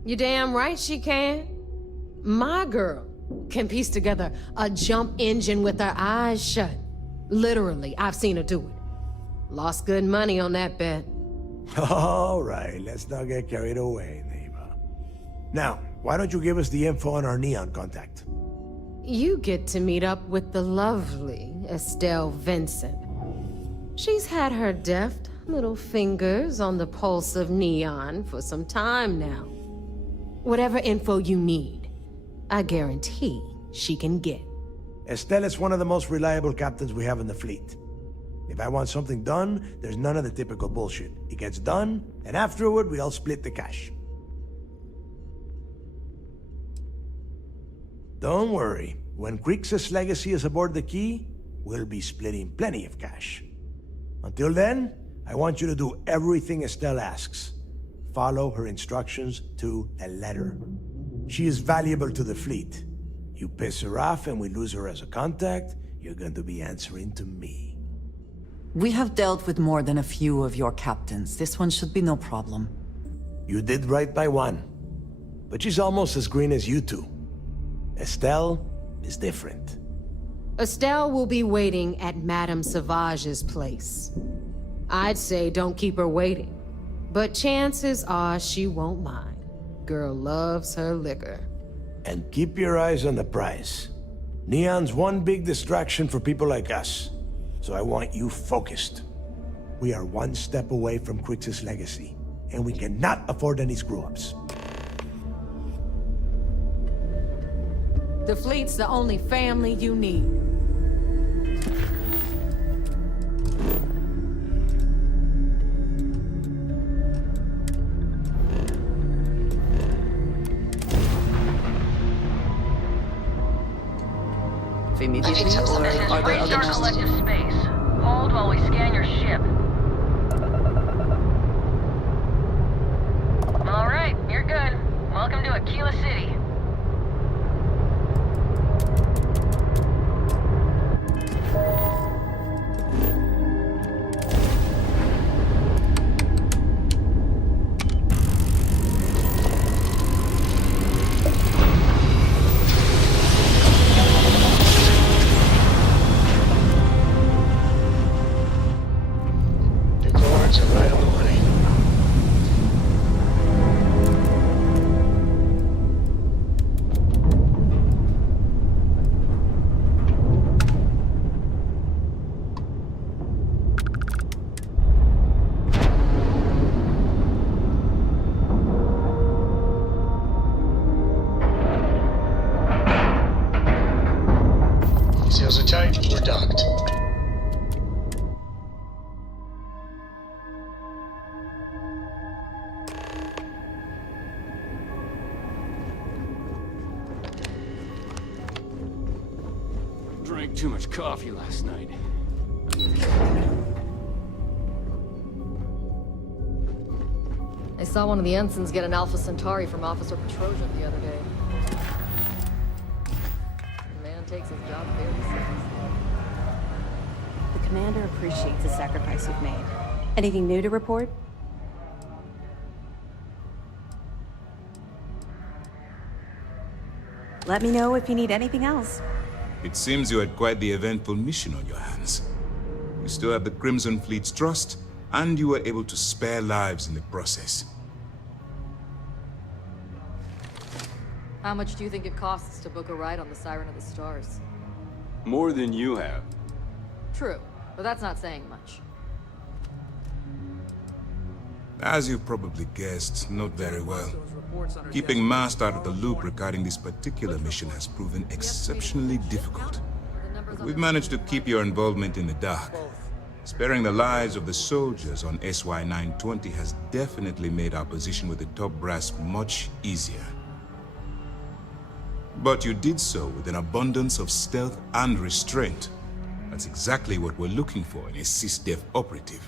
You damn right she can. My girl can piece together a jump engine with her eyes shut. Literally, I've seen her do it. Lost good money on that bet. All right, let's not get carried away, neighbor. Now, why don't you give us the info on our Neon contact? You get to meet up with the lovely Estelle Vincent. She's had her deft little fingers on the pulse of Neon for some time now. Whatever info you need, I guarantee she can get. Estelle is one of the most reliable captains we have in the fleet. If I want something done, there's none of the typical bullshit. It gets done, and afterward, we all split the cash. Don't worry. When Crixus' legacy is aboard the Key, we'll be splitting plenty of cash. Until then, I want you to do everything Estelle asks. Follow her instructions to a letter. She is valuable to the fleet. You piss her off and we lose her as a contact, you're going to be answering to me. We have dealt with more than a few of your captains. This one should be no problem. You did right by one. But she's almost as green as you two. Estelle is different. Estelle will be waiting at Madame Sauvage's place. I'd say don't keep her waiting. But chances are she won't mind. Girl loves her liquor. And keep your eyes on the prize. Neon's one big distraction for people like us. So I want you focused. We are one step away from Crixus' legacy, and we cannot afford any screw-ups. The fleet's the only family you need. I picked up some messages. Restart collective space. Hold while we scan your ship. All right, you're good. Welcome to Aquila City. Seals are tight, we're docked. Drank too much coffee last night. I saw one of the ensigns get an Alpha Centauri from Officer Petrosian the other day. The man takes his job very seriously. The commander appreciates the sacrifice you've made. Anything new to report? Let me know if you need anything else. It seems you had quite the eventful mission on your hands. You still have the Crimson Fleet's trust, and you were able to spare lives in the process. How much do you think it costs to book a ride on the Siren of the Stars? More than you have. True, but that's not saying much. As you probably guessed, not very well. Keeping Mast out of the loop regarding this particular mission has proven exceptionally difficult. But we've managed to keep your involvement in the dark. Sparing the lives of the soldiers on SY-920 has definitely made our position with the top brass much easier. But you did so with an abundance of stealth and restraint. That's exactly what we're looking for in a SysDef operative.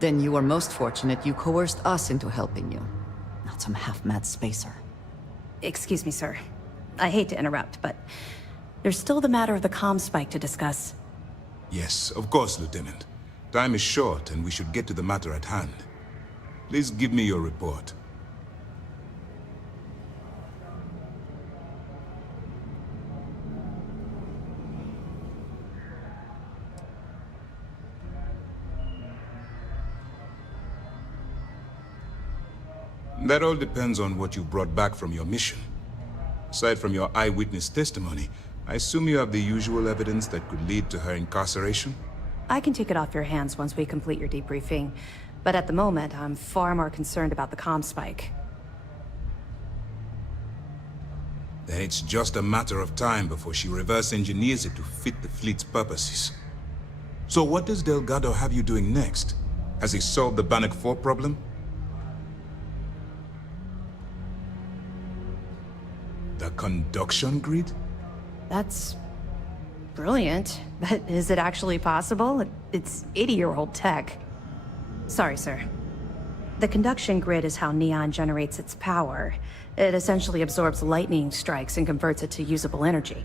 Then you were most fortunate you coerced us into helping you. Not some half-mad spacer. Excuse me, sir. I hate to interrupt, but there's still the matter of the comm spike to discuss. Yes, of course, Lieutenant. Time is short, and we should get to the matter at hand. Please give me your report. That all depends on what you brought back from your mission. Aside from your eyewitness testimony, I assume you have the usual evidence that could lead to her incarceration? I can take it off your hands once we complete your debriefing, but at the moment, I'm far more concerned about the comm spike. Then it's just a matter of time before she reverse engineers it to fit the fleet's purposes. So what does Delgado have you doing next? Has he solved the Bannock 4 problem? The conduction grid? That's brilliant. But is it actually possible? It's 80-year-old tech. Sorry, sir. The conduction grid is how Neon generates its power. It essentially absorbs lightning strikes and converts it to usable energy.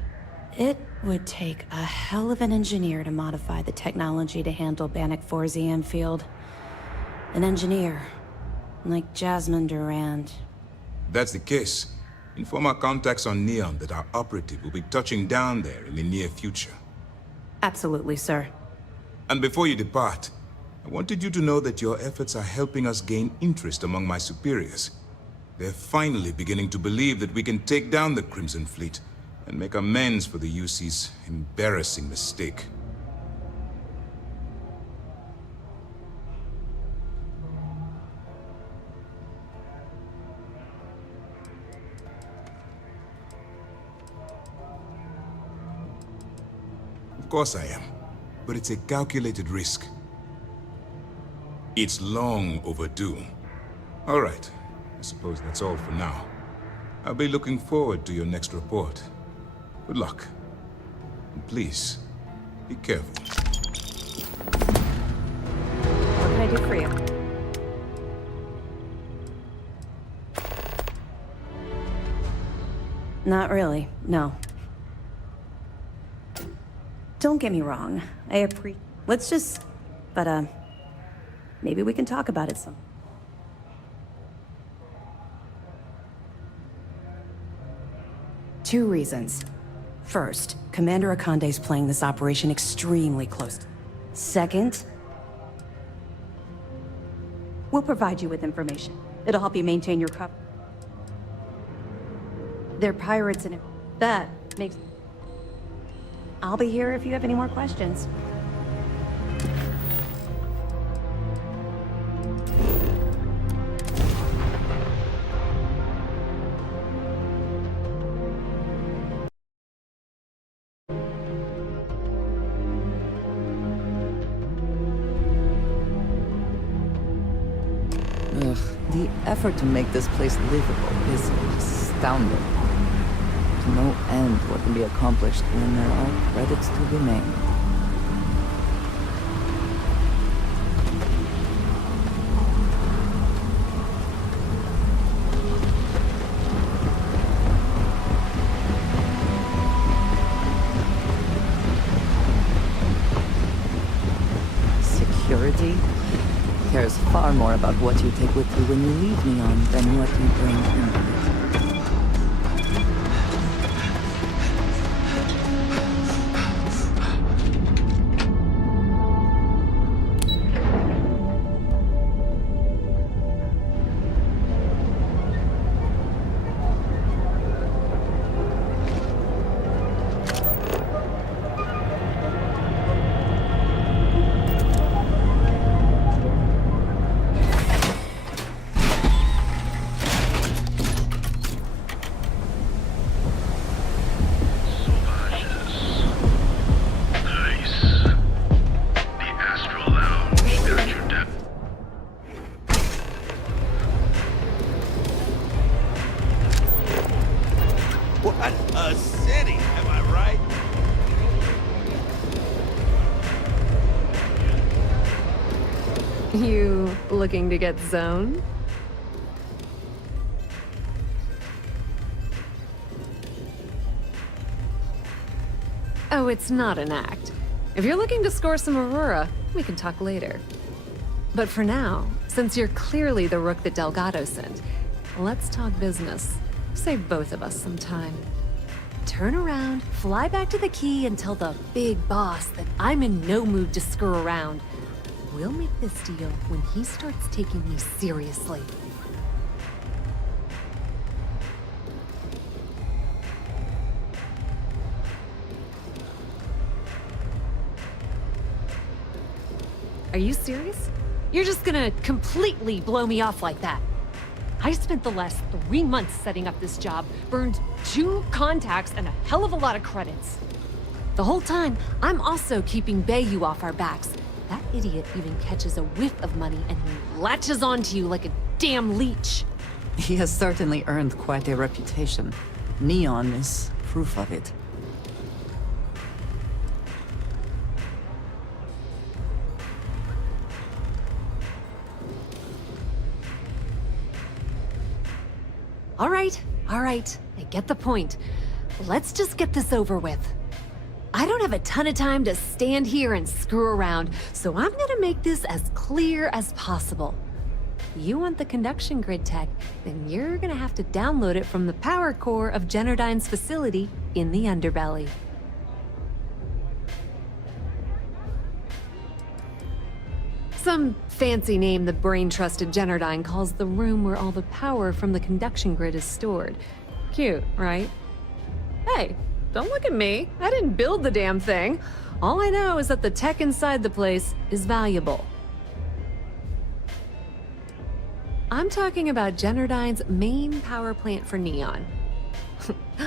It would take a hell of an engineer to modify the technology to handle Bannock 4's EM field. An engineer, like Jasmine Durand. That's the case. Inform our contacts on Neon that our operative will be touching down there in the near future. Absolutely, sir. And before you depart, I wanted you to know that your efforts are helping us gain interest among my superiors. They're finally beginning to believe that we can take down the Crimson Fleet and make amends for the UC's embarrassing mistake. Of course I am, but it's a calculated risk. It's long overdue. All right, I suppose that's all for now. I'll be looking forward to your next report. Good luck. And please, be careful. What can I do for you? Not really, no. Don't get me wrong. Let's just... But, maybe we can talk about it some. Two reasons. First, Commander Akande's playing this operation extremely close. Second, we'll provide you with information. It'll help you maintain your cover. They're pirates and that makes... I'll be here if you have any more questions. The effort to make this place livable is astounding. To no end what can be accomplished when there are credits to be made. Security cares far more about what you take with you when you leave Neon than what you bring into it. You looking to get zoned? Oh, it's not an act. If you're looking to score some Aurora, we can talk later. But for now, since you're clearly the rook that Delgado sent, let's talk business. Save both of us some time. Turn around, fly back to the key, and tell the big boss that I'm in no mood to screw around. We'll make this deal when he starts taking me seriously. Are you serious? You're just gonna completely blow me off like that? I spent the last 3 months setting up this job, burned 2 contacts and a hell of a lot of credits. The whole time, I'm also keeping Bayou off our backs. That idiot even catches a whiff of money and he latches onto you like a damn leech. He has certainly earned quite a reputation. Neon is proof of it. All right. I get the point. Let's just get this over with. I don't have a ton of time to stand here and screw around, so I'm gonna make this as clear as possible. You want the conduction grid tech, then you're gonna have to download it from the power core of Generdyne's facility in the underbelly. Some fancy name the brain-trusted Generdyne calls the room where all the power from the conduction grid is stored. Cute, right? Hey, don't look at me. I didn't build the damn thing. All I know is that the tech inside the place is valuable. I'm talking about Generdyne's main power plant for Neon.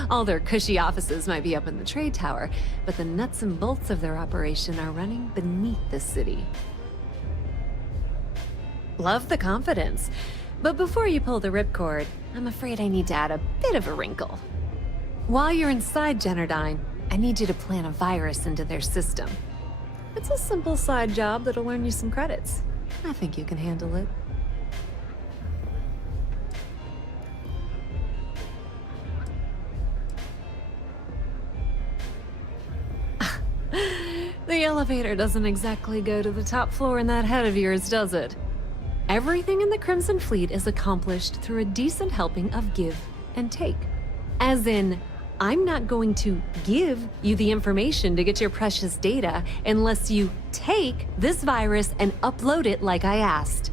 All their cushy offices might be up in the trade tower, but the nuts and bolts of their operation are running beneath the city. Love the confidence. But before you pull the ripcord, I'm afraid I need to add a bit of a wrinkle. While you're inside Generdyne, I need you to plant a virus into their system. It's a simple side job that'll earn you some credits. I think you can handle it. The elevator doesn't exactly go to the top floor in that head of yours, does it? Everything in the Crimson Fleet is accomplished through a decent helping of give and take. As in, I'm not going to give you the information to get your precious data unless you take this virus and upload it like I asked.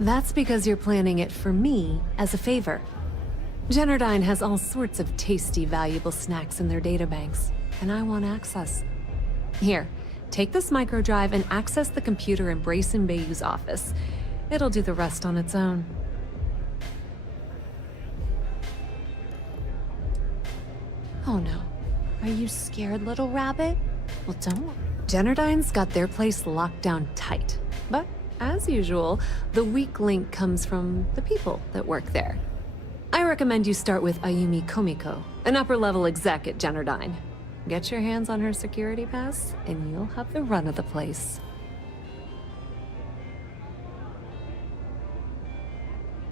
That's because you're planning it for me as a favor. Generdyne has all sorts of tasty, valuable snacks in their databanks, and I want access. Here. Take this microdrive and access the computer in Brayson Bayou's office. It'll do the rest on its own. Oh no. Are you scared, little rabbit? Well, don't worry. Generdyne's got their place locked down tight. But, as usual, the weak link comes from the people that work there. I recommend you start with Ayumi Komiko, an upper-level exec at Generdyne. Get your hands on her security pass, and you'll have the run of the place.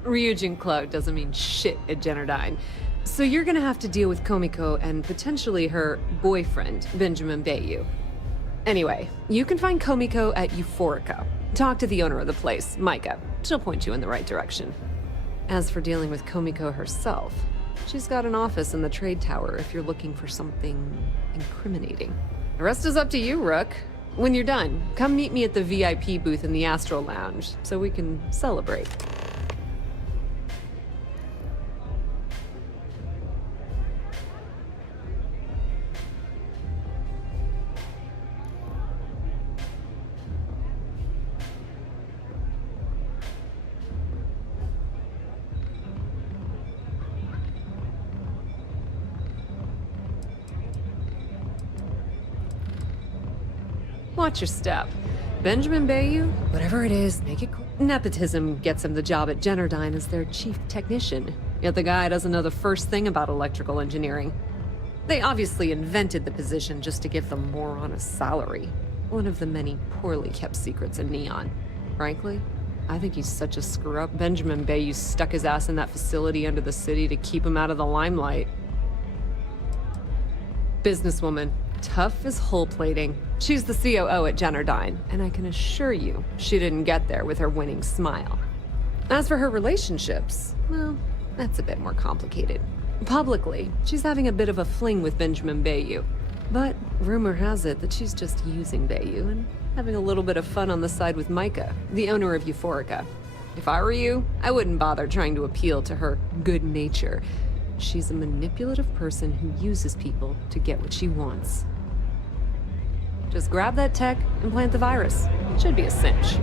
Ryujin Cloud doesn't mean shit at Generdyne, so you're gonna have to deal with Komiko and potentially her boyfriend, Benjamin Bayou. Anyway, you can find Komiko at Euphorica. Talk to the owner of the place, Micah. She'll point you in the right direction. As for dealing with Komiko herself, she's got an office in the trade tower if you're looking for something incriminating. The rest is up to you, Rook. When you're done, come meet me at the VIP booth in the Astro Lounge so we can celebrate. Watch your step. Benjamin Bayou, whatever it is, make it quick. Nepotism gets him the job at Generdyne as their chief technician, yet the guy doesn't know the first thing about electrical engineering. They obviously invented the position just to give them more on a salary. One of the many poorly kept secrets in Neon. Frankly, I think he's such a screw-up. Benjamin Bayou stuck his ass in that facility under the city to keep him out of the limelight. Businesswoman. Tough as hull plating. She's the COO at Generdyne, and I can assure you she didn't get there with her winning smile. As for her relationships, well, that's a bit more complicated. Publicly, she's having a bit of a fling with Benjamin Bayou. But rumor has it that she's just using Bayou and having a little bit of fun on the side with Micah, the owner of Euphorica. If I were you, I wouldn't bother trying to appeal to her good nature. She's a manipulative person who uses people to get what she wants. Just grab that tech and plant the virus. It should be a cinch.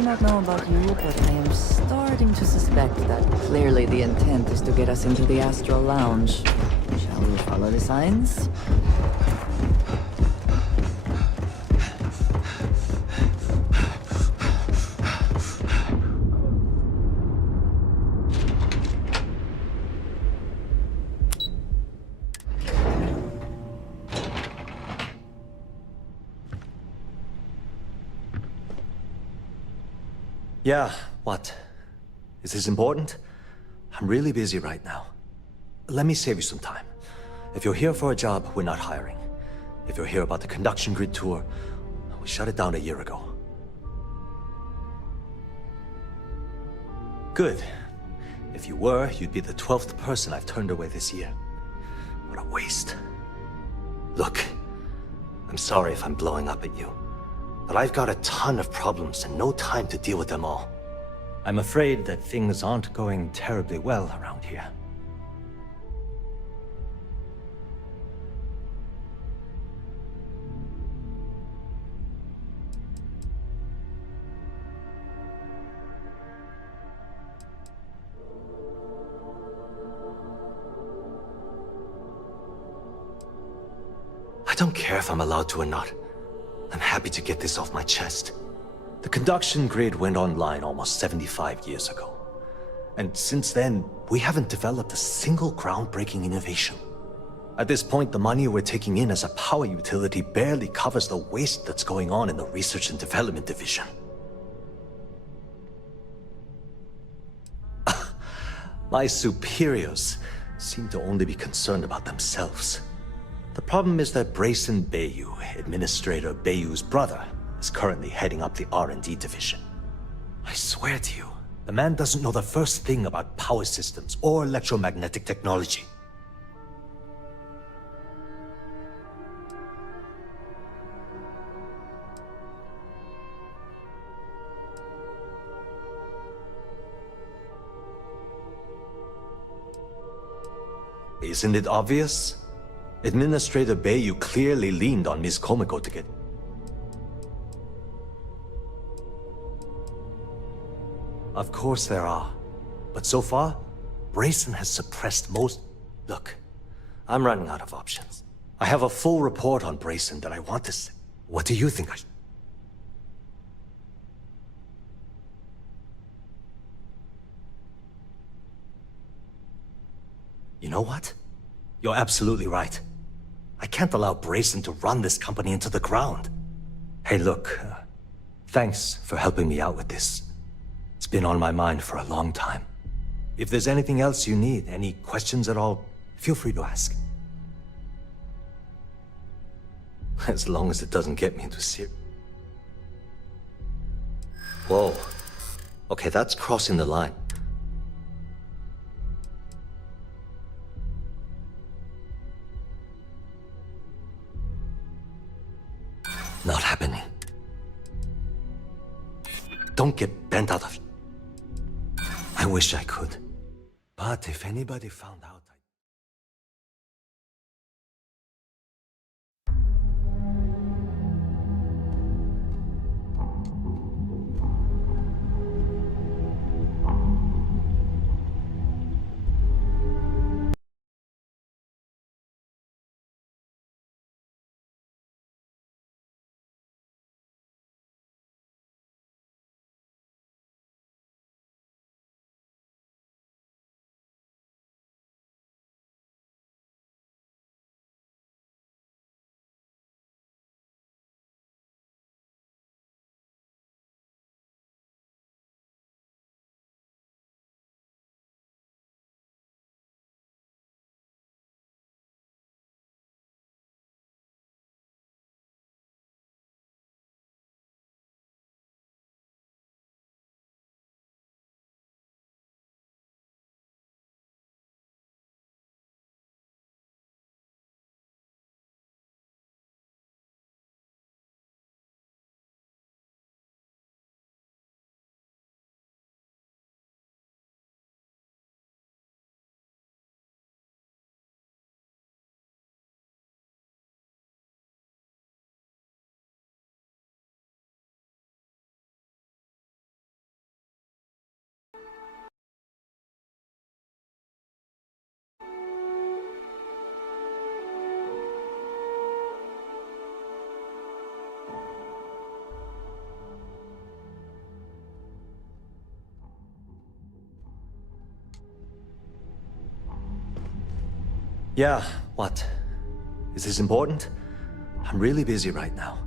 do not know about you, but I am starting to suspect that clearly the intent is to get us into the Astral Lounge. Shall we follow the signs? Yeah, what? Is this important? I'm really busy right now. Let me save you some time. If you're here for a job, we're not hiring. If you're here about the conduction grid tour, we shut it down a year ago. Good. If you were, you'd be the 12th person I've turned away this year. What a waste. Look, I'm sorry if I'm blowing up at you, but I've got a ton of problems and no time to deal with them all. I'm afraid that things aren't going terribly well around here. I don't care if I'm allowed to or not. I'm happy to get this off my chest. The conduction grid went online almost 75 years ago. And since then, we haven't developed a single groundbreaking innovation. At this point, the money we're taking in as a power utility barely covers the waste that's going on in the research and development division. My superiors seem to only be concerned about themselves. The problem is that Brayson Bayou, Administrator Bayou's brother, is currently heading up the R&D division. I swear to you, the man doesn't know the first thing about power systems or electromagnetic technology. Isn't it obvious? Administrator Bayou clearly leaned on Ms. Komiko to get... Of course there are. But so far, Brayson has suppressed most... Look, I'm running out of options. I have a full report on Brayson that I want to say. What do you think I... You know what? You're absolutely right. I can't allow Brayson to run this company into the ground. Hey, look, thanks for helping me out with this. It's been on my mind for a long time. If there's anything else you need, any questions at all, feel free to ask. As long as it doesn't get me into serious... Whoa. Okay, that's crossing the line. Not happening. Don't get bent out of it. I wish I could. But if anybody found out... Yeah, what? Is this important? I'm really busy right now.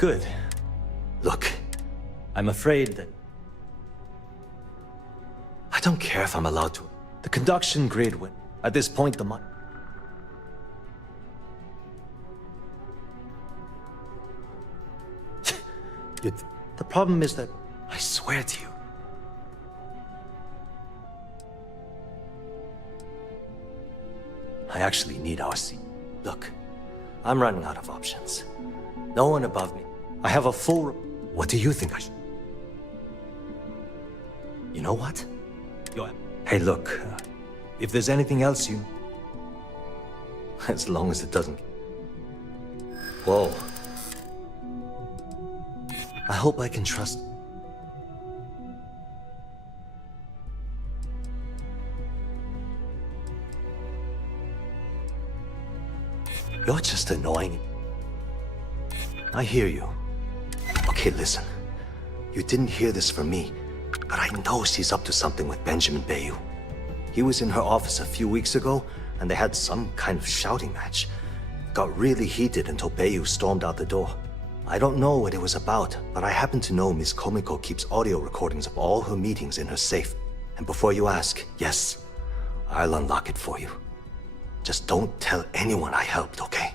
Good. Look, I'm afraid that... I don't care if I'm allowed to. The conduction grid went... At this point, the money... The problem is that... I swear to you. I actually need our seat. Look, I'm running out of options. No one above me. I have a full... What do you think I should... You know what? Hey, look, if there's anything else you... As long as it doesn't... Whoa. I hope I can trust... You're just annoying. I hear you. Okay, listen. You didn't hear this from me, but I know she's up to something with Benjamin Bayou. He was in her office a few weeks ago, and they had some kind of shouting match. It got really heated until Bayou stormed out the door. I don't know what it was about, but I happen to know Miss Komiko keeps audio recordings of all her meetings in her safe. And before you ask, yes, I'll unlock it for you. Just don't tell anyone I helped, okay?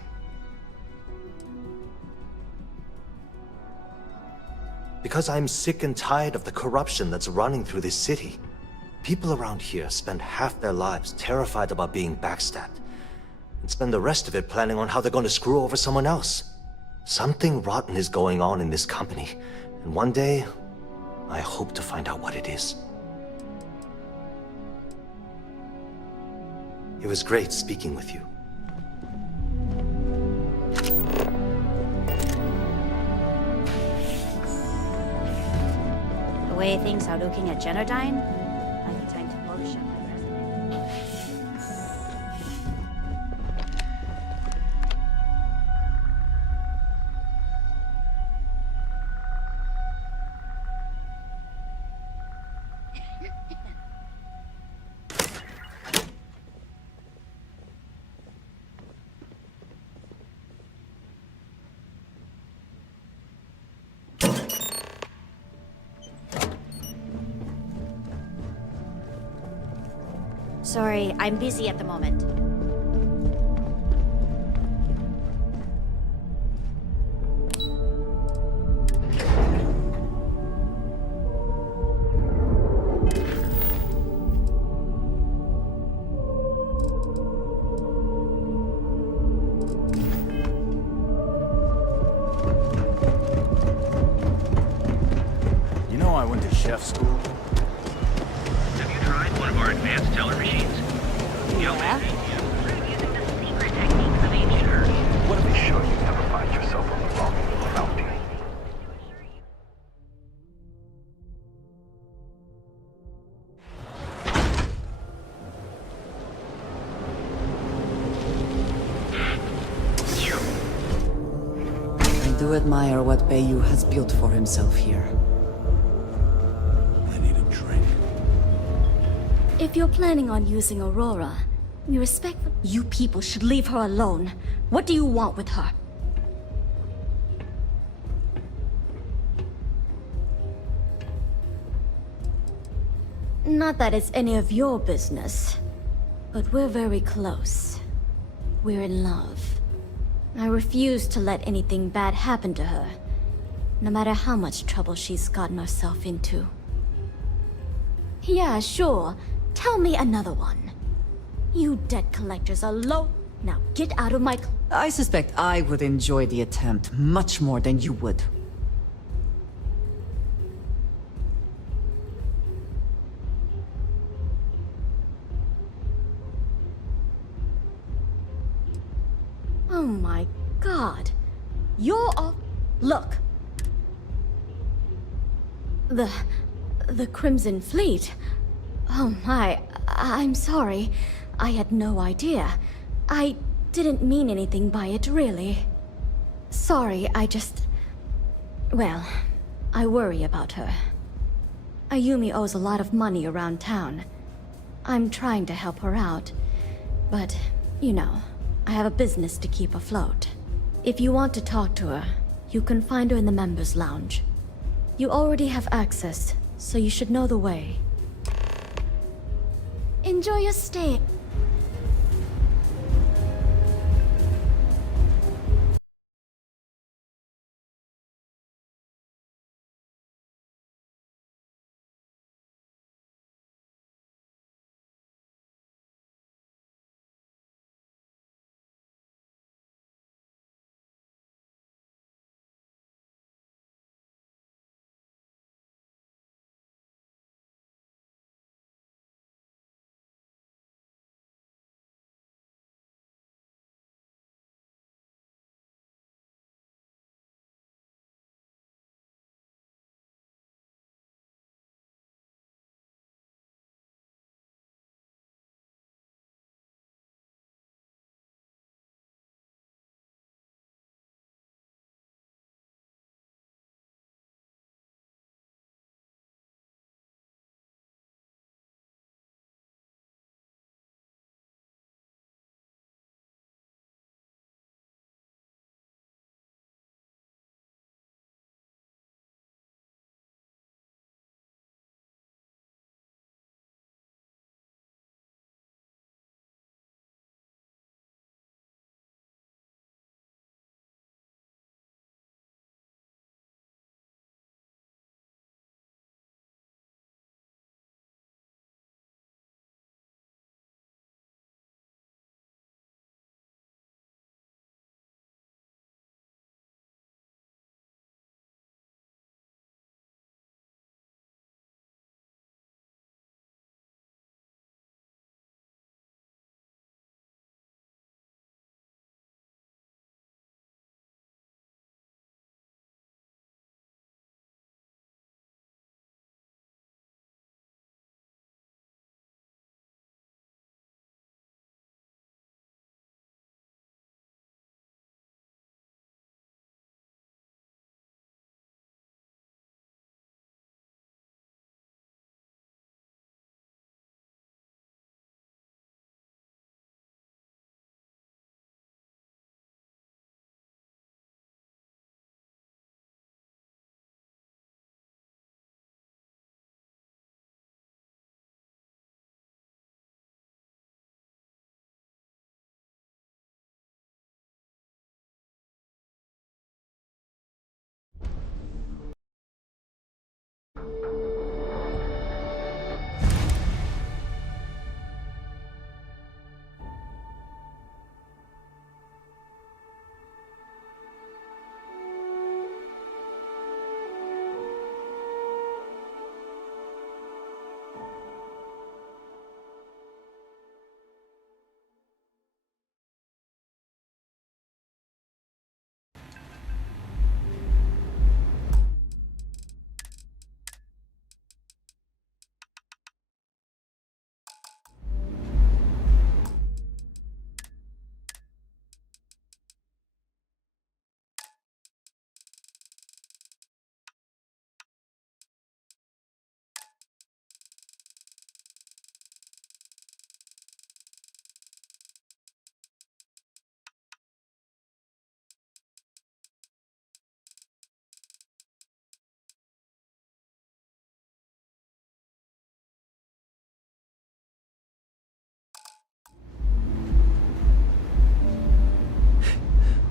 Because I'm sick and tired of the corruption that's running through this city. People around here spend half their lives terrified about being backstabbed, and spend the rest of it planning on how they're going to screw over someone else. Something rotten is going on in this company, and one day, I hope to find out what it is. It was great speaking with you. The way things are looking at Genodyne, might be time to polish up my resume. Sorry, I'm busy at the moment. You know I went to chef school. Have you tried one of our advanced teller machines? Yeah? Using the secret techniques of ancient herbs. What to be sure you never find yourself on the wrong end of the Nauti. I do admire what Bayou has built for himself here. I need a drink. If you're planning on using Aurora, we respect the... You people should leave her alone. What do you want with her? Not that it's any of your business, but we're very close. We're in love. I refuse to let anything bad happen to her, no matter how much trouble she's gotten herself into. Yeah, sure. Tell me another one. You debt collectors are low. Now get out of my... I suspect I would enjoy the attempt much more than you would. Oh my god. You're all... Look. The Crimson Fleet. Oh my, I'm sorry. I had no idea. I didn't mean anything by it, really. Sorry, I just... Well, I worry about her. Ayumi owes a lot of money around town. I'm trying to help her out. But, you know, I have a business to keep afloat. If you want to talk to her, You can find her in the members' lounge. You already have access, so you should know the way. Enjoy your stay.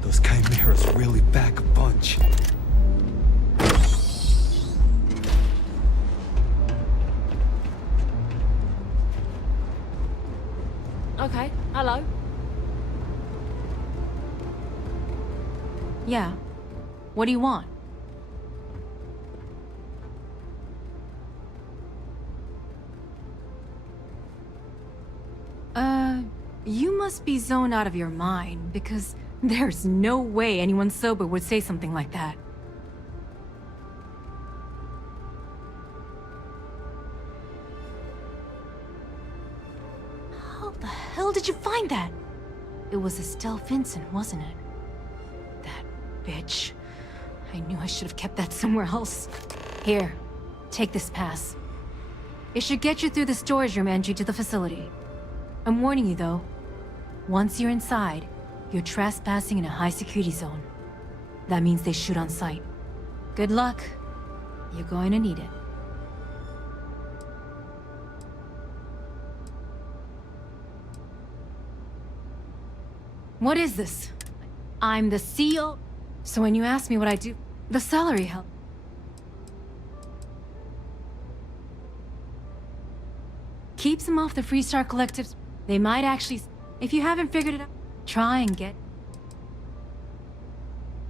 Those chimeras really back a bunch. Okay, hello. Yeah. What do you want? You must be zoned out of your mind, because there's no way anyone sober would say something like that. How the hell did you find that? It was Estelle Vincent, wasn't it? That bitch. I knew I should have kept that somewhere else. Here, take this pass. It should get you through the storage room entry to the facility. I'm warning you though. Once you're inside, you're trespassing in a high security zone. That means they shoot on sight. Good luck. You're going to need it. What is this? I'm the CEO. So when you ask me what I do, the salary help. Keeps them off the Freestar collectives. They might actually... If you haven't figured it out, try and get...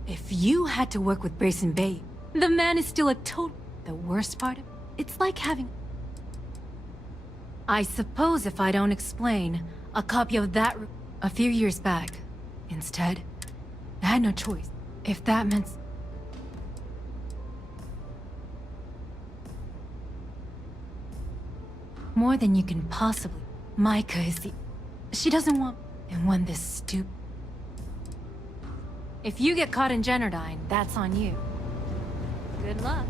If you had to work with Grayson Bay, the man is still a total... The worst part of it, it's like having... I suppose if I don't explain, a copy of that a few years back. Instead, I had no choice. If that meant... More than you can possibly. Micah is the... She doesn't want... And when this stupid... If you get caught in Generdyne, that's on you. Good luck.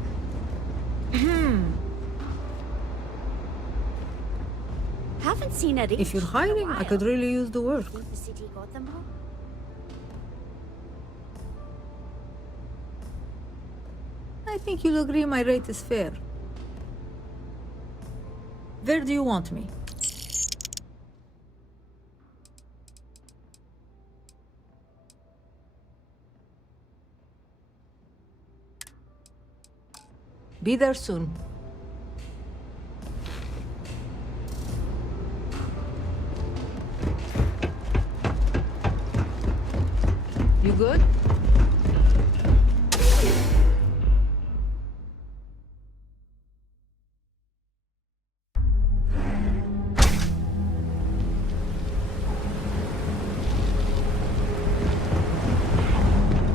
Haven't seen a If you're hiring, I could really use the work. Think the city got them wrong? I think you'll agree my rate is fair. Where do you want me? Be there soon. You good?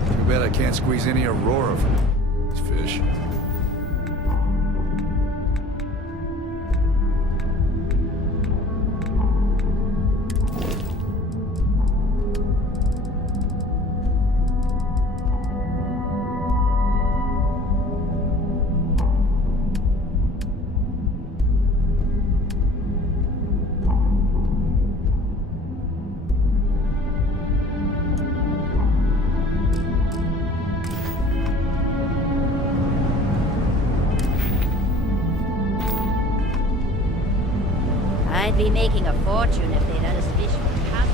Too bad I can't squeeze any Aurora from these fish. I'd be making a fortune if they'd let us fish for half.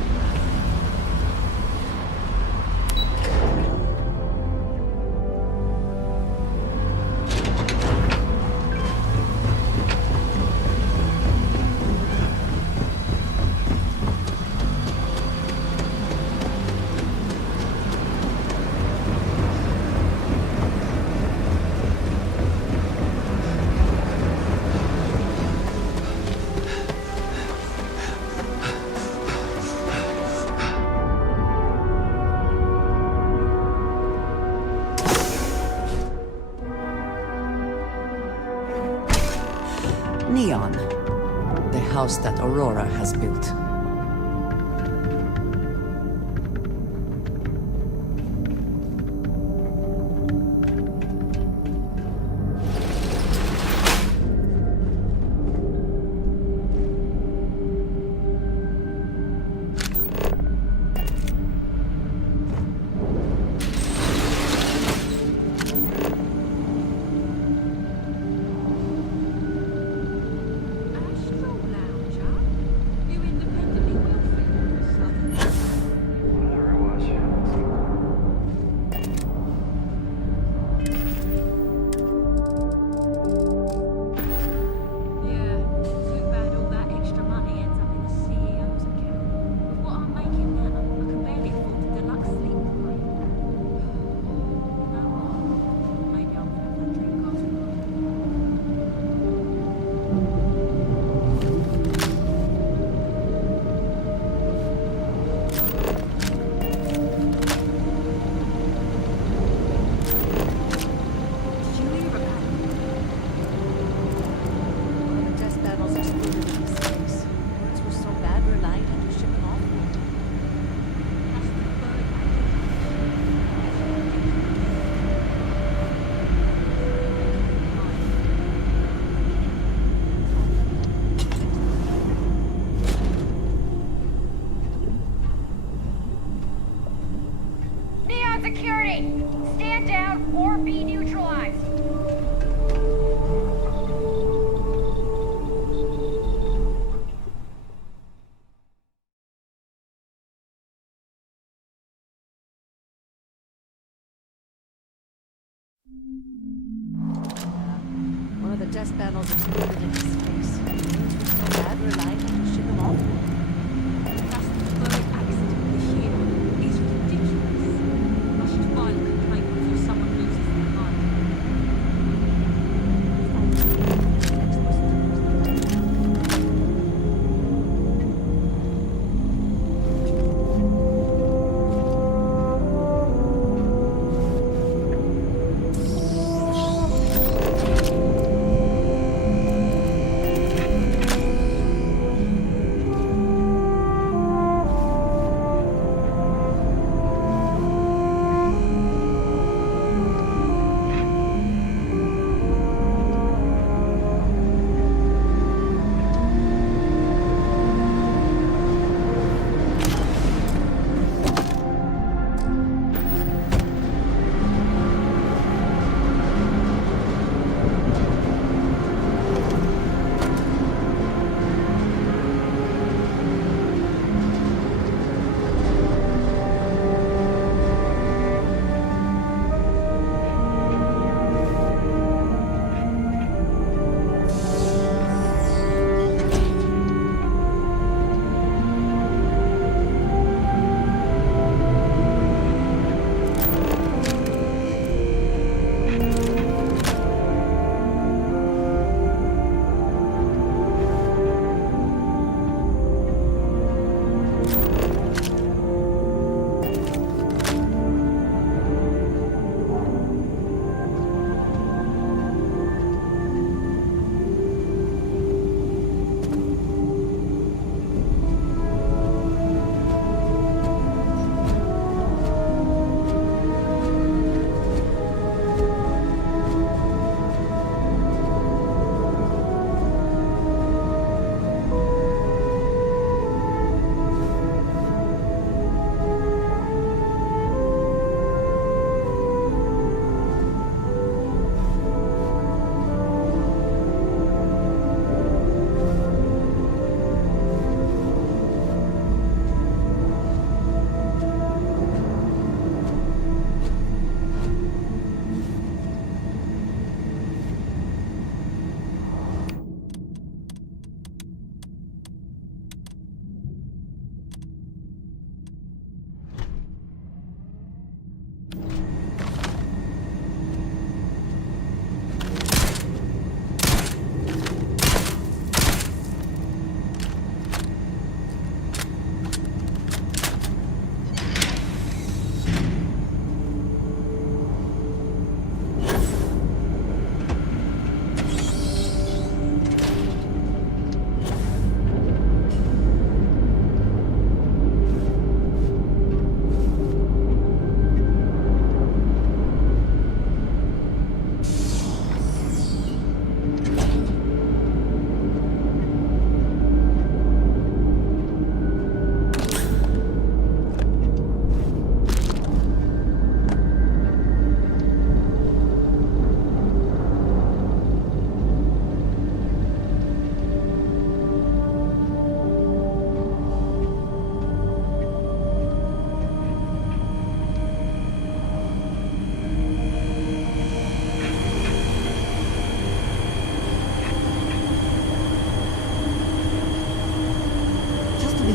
Neon, the house that Aurora has built. the test panels exploded into space. Things were so bad we're liable to ship them off. That's the third accident this year. It's ridiculous. I should file a complaint before someone loses their mind.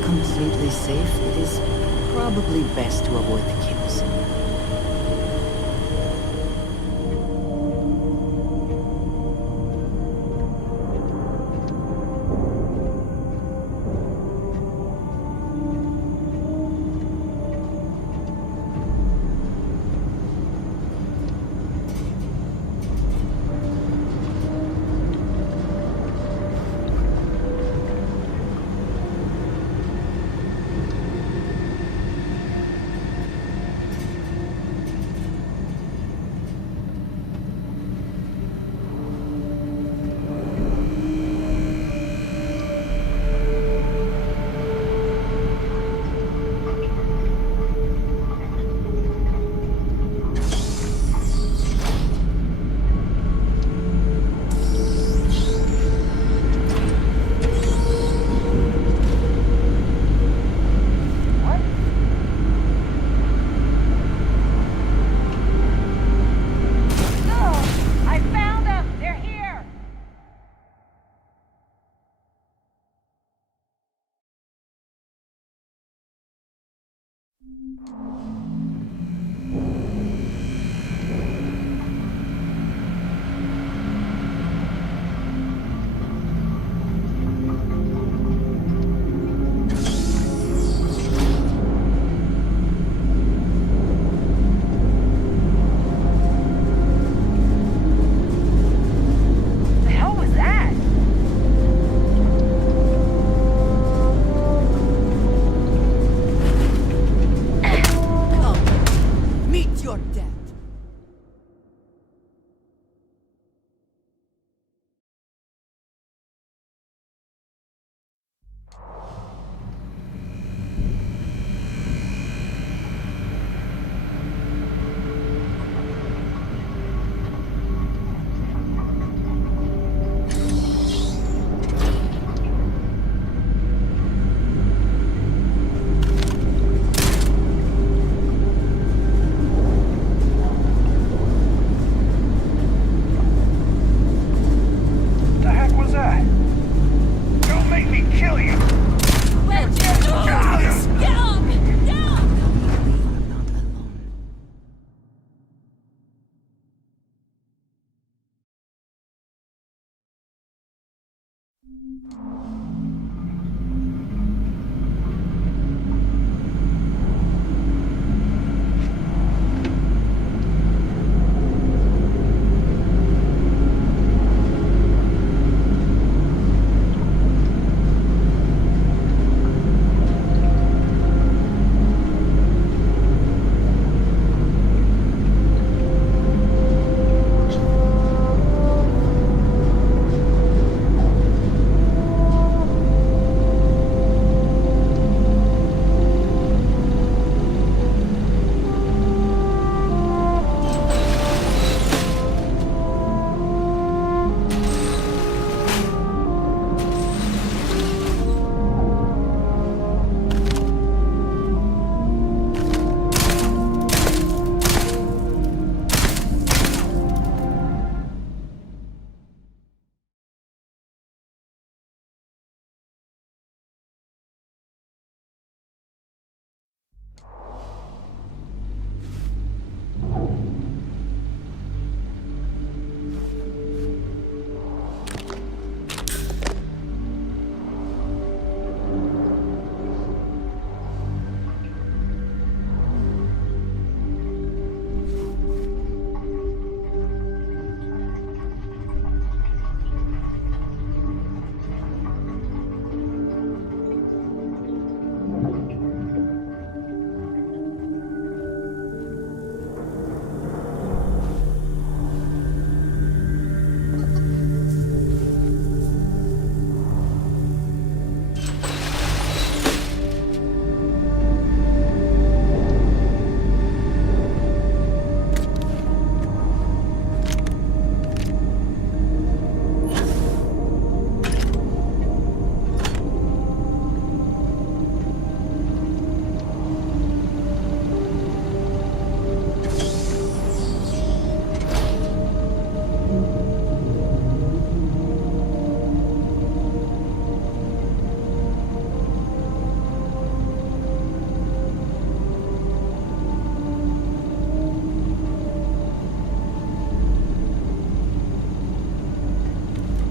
Completely safe, it is probably best to avoid the kills.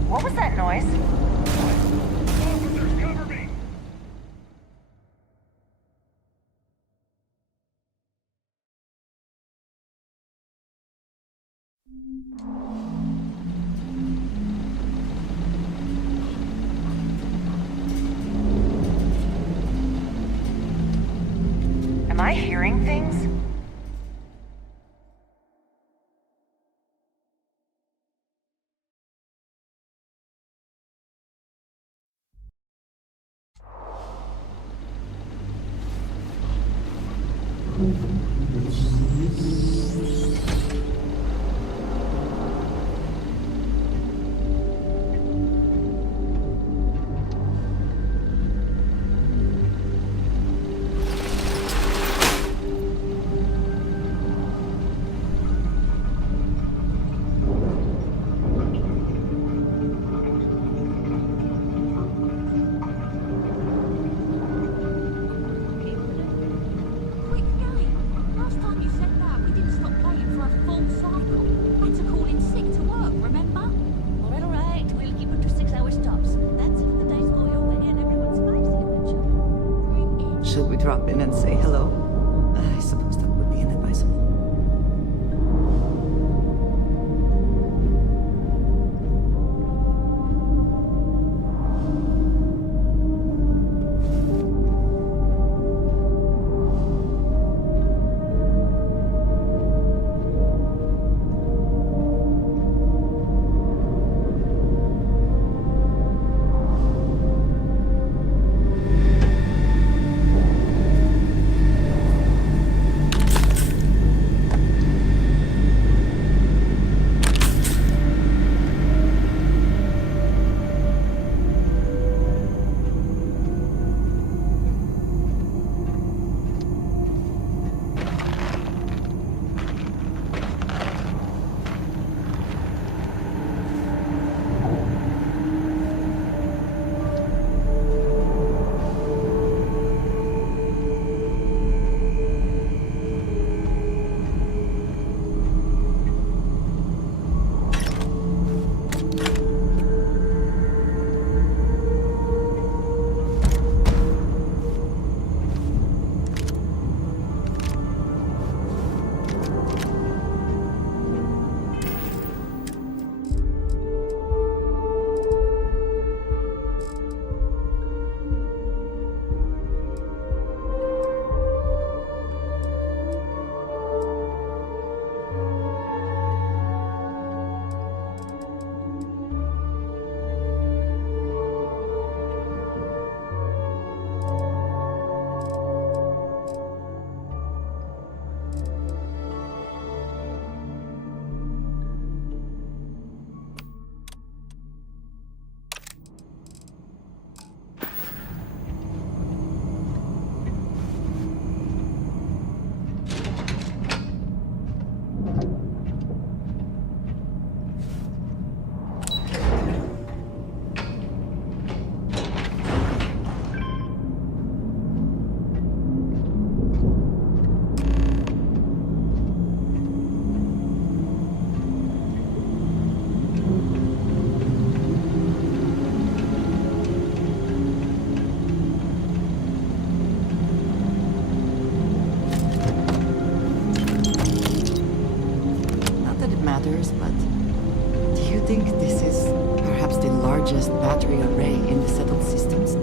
What was that noise? Officers, cover me! Am I hearing things? drop in and say hello. I suppose that would be inadvisable. But do you think this is perhaps the largest battery array in the settled systems?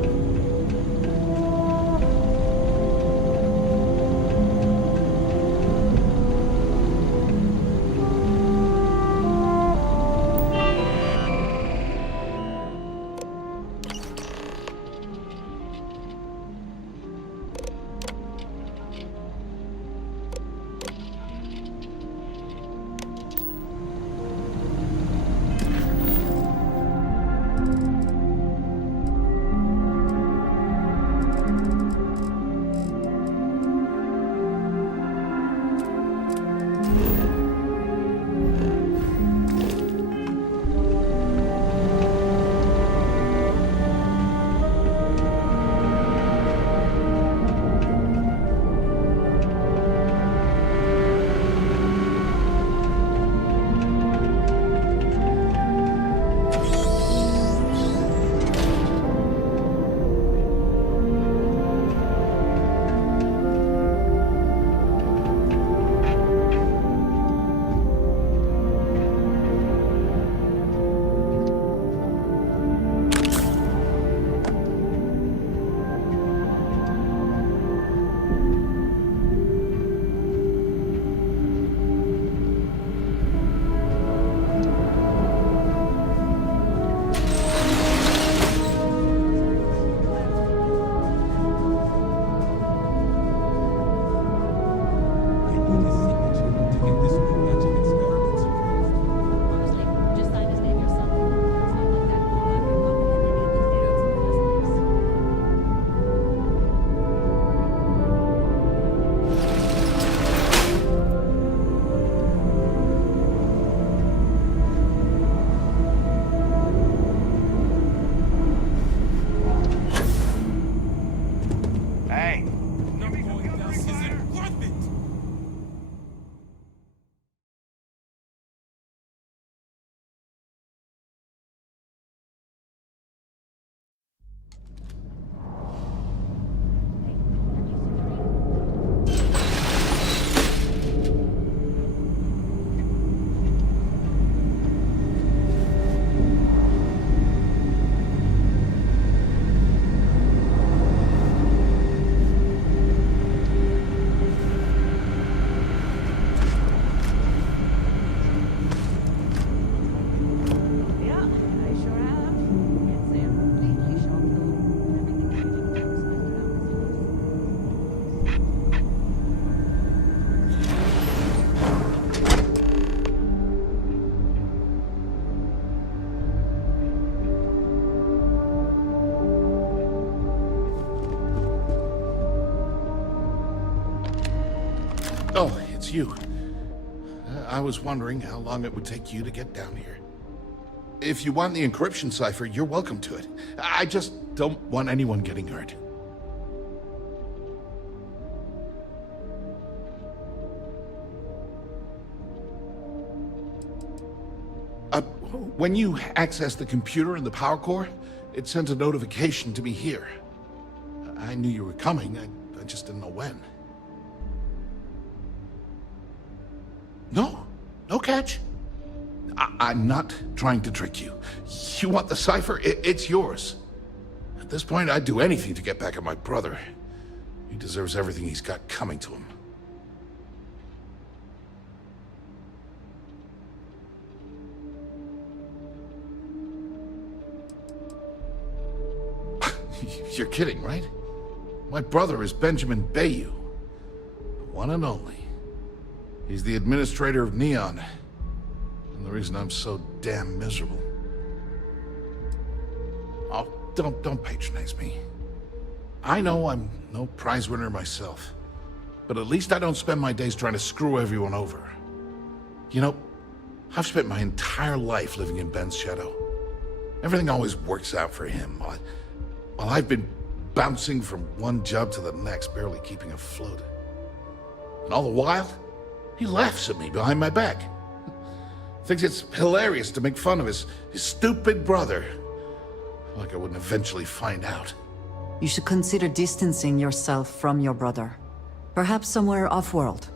you. I was wondering how long it would take you to get down here. If you want the encryption cipher, you're welcome to it. I just don't want anyone getting hurt. When you access the computer and the power core, it sends a notification to me here. I knew you were coming, I just didn't know when. No catch. I'm not trying to trick you. You want the cipher? It's yours. At this point, I'd do anything to get back at my brother. He deserves everything he's got coming to him. You're kidding, right? My brother is Benjamin Bayou, the one and only. He's the administrator of Neon, and the reason I'm so damn miserable. Oh, don't patronize me. I know I'm no prize winner myself, but at least I don't spend my days trying to screw everyone over. You know, I've spent my entire life living in Ben's shadow. Everything always works out for him, while I've been bouncing from one job to the next, barely keeping afloat. And all the while, he laughs at me behind my back. Thinks it's hilarious to make fun of his stupid brother. Like I wouldn't eventually find out. You should consider distancing yourself from your brother. Perhaps somewhere off-world.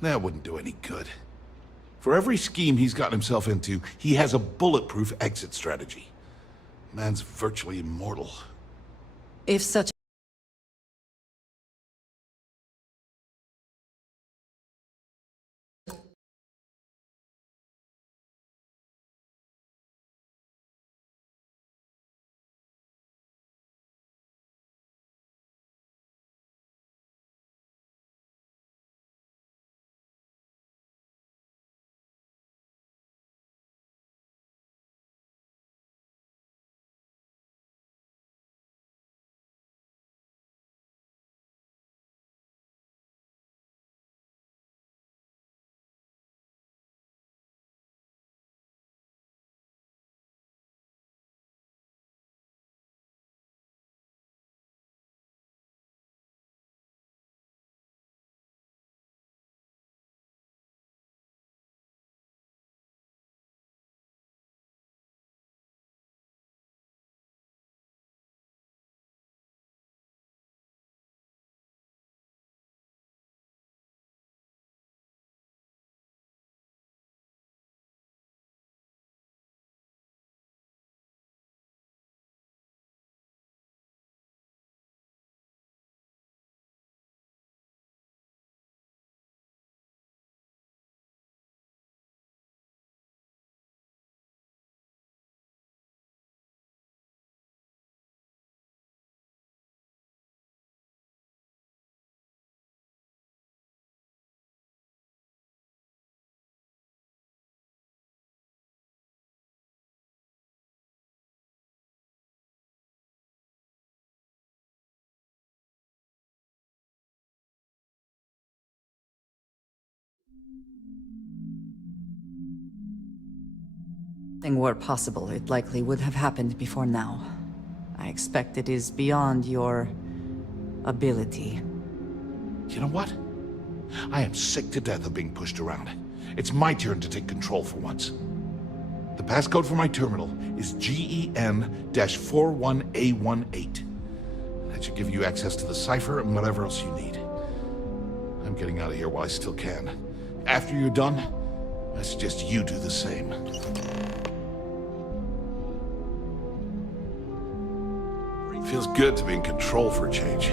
That wouldn't do any good. For every scheme he's gotten himself into, he has a bulletproof exit strategy. Man's virtually immortal. If such were possible, it likely would have happened before now. I expect it is beyond your ability. You know what? I am sick to death of being pushed around. It's my turn to take control for once. The passcode for my terminal is GEN-41A18. That should give you access to the cipher and whatever else you need. I'm getting out of here while I still can. After you're done, I suggest you do the same. Feels good to be in control for a change.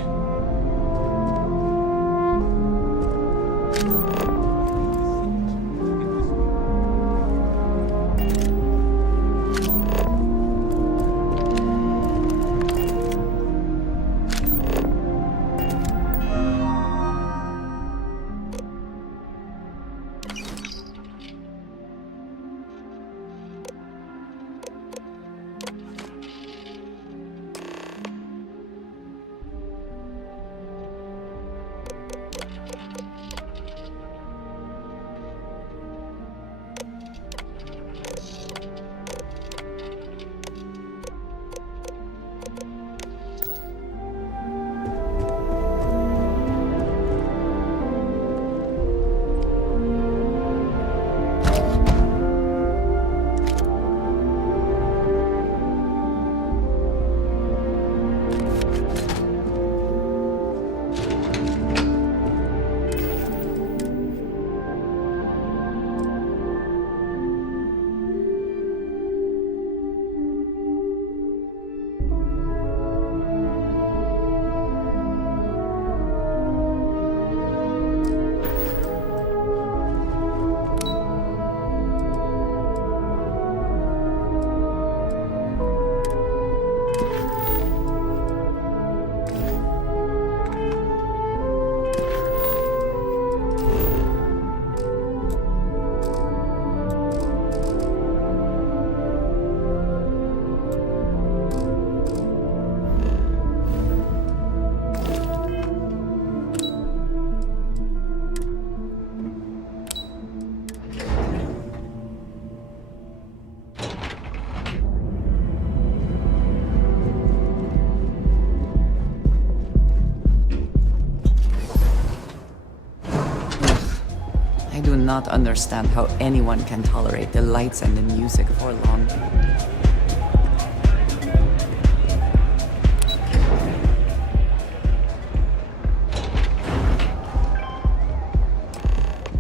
cannot understand how anyone can tolerate the lights and the music for long.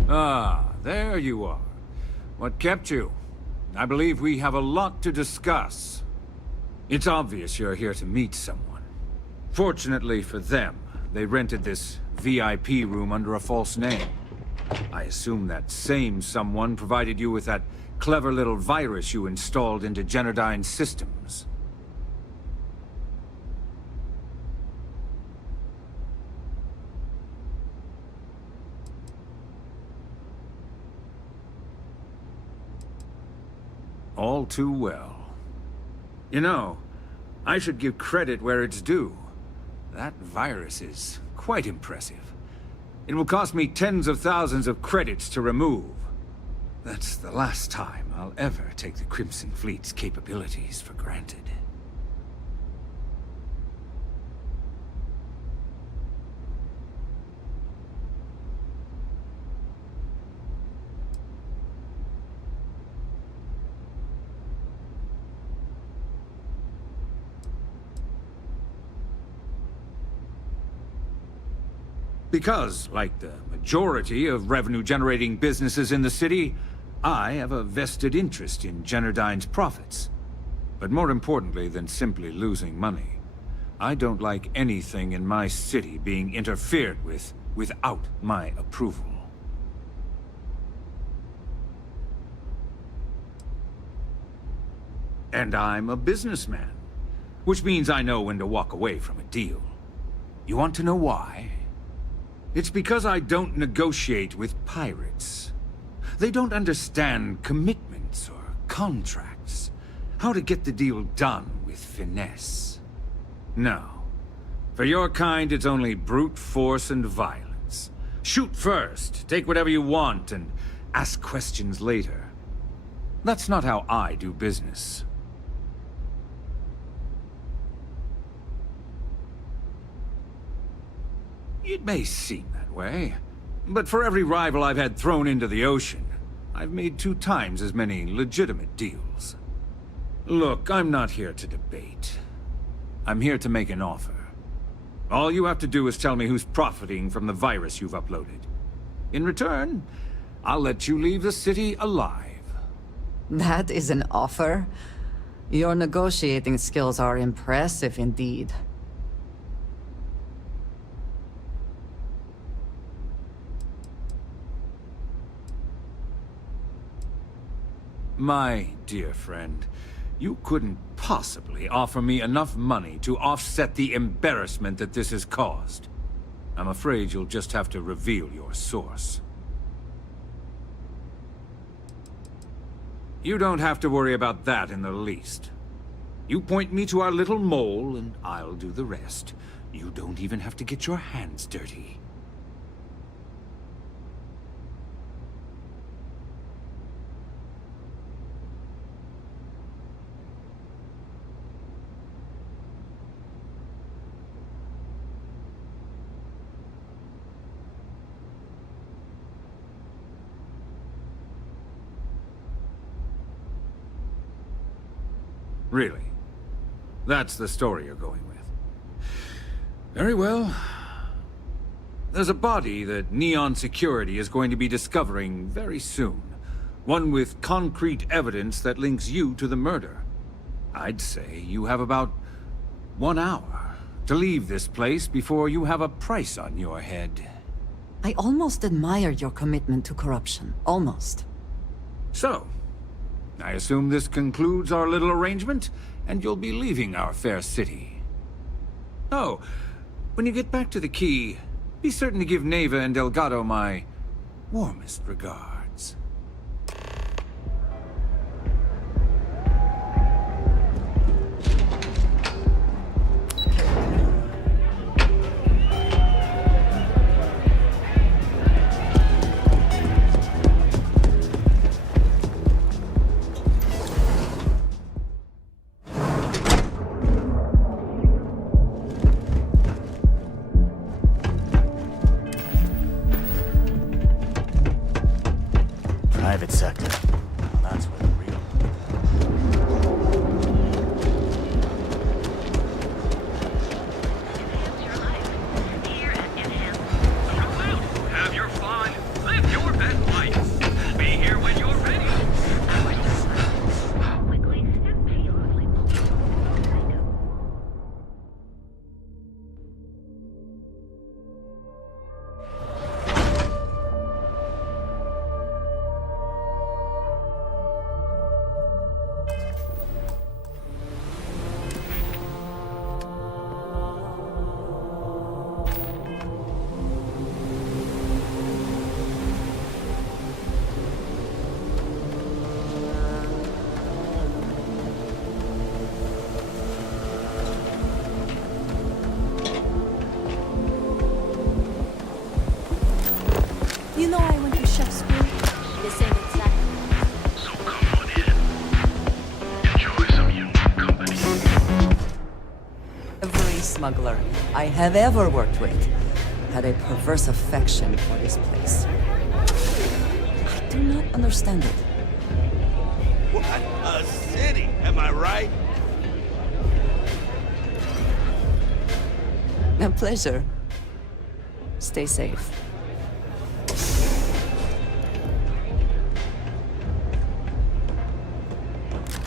Ah, there you are. What kept you? I believe we have a lot to discuss. It's obvious you're here to meet someone. Fortunately for them, they rented this VIP room under a false name. I assume that same someone provided you with that clever little virus you installed into Generdyne's systems. All too well. You know, I should give credit where it's due. That virus is quite impressive. It will cost me tens of thousands of credits to remove. That's the last time I'll ever take the Crimson Fleet's capabilities for granted. Because, like the majority of revenue-generating businesses in the city, I have a vested interest in Generdyne's profits. But more importantly than simply losing money, I don't like anything in my city being interfered with without my approval. And I'm a businessman, which means I know when to walk away from a deal. You want to know why? It's because I don't negotiate with pirates. They don't understand commitments or contracts. How to get the deal done with finesse. No. For your kind, it's only brute force and violence. Shoot first, take whatever you want, and ask questions later. That's not how I do business. It may seem that way, but for every rival I've had thrown into the ocean, I've made 2 times as many legitimate deals. Look, I'm not here to debate. I'm here to make an offer. All you have to do is tell me who's profiting from the virus you've uploaded. In return, I'll let you leave the city alive. That is an offer? Your negotiating skills are impressive indeed. My dear friend, you couldn't possibly offer me enough money to offset the embarrassment that this has caused. I'm afraid you'll just have to reveal your source. You don't have to worry about that in the least. You point me to our little mole, and I'll do the rest. You don't even have to get your hands dirty. Really? That's the story you're going with. Very well. There's a body that Neon Security is going to be discovering very soon. One with concrete evidence that links you to the murder. I'd say you have about 1 hour to leave this place before you have a price on your head. I almost admire your commitment to corruption. Almost. So, I assume this concludes our little arrangement, and you'll be leaving our fair city. Oh, when you get back to the key, be certain to give Neva and Delgado my warmest regards. private sector. That's where the real... Have your fun. Live your best life. We'll be here when you're ready. You know I went to chef school. The same exact. So come on in. Enjoy some unique company. Every smuggler I have ever worked with had a perverse affection for this place. I do not understand it. What a city, am I right? A pleasure. Stay safe.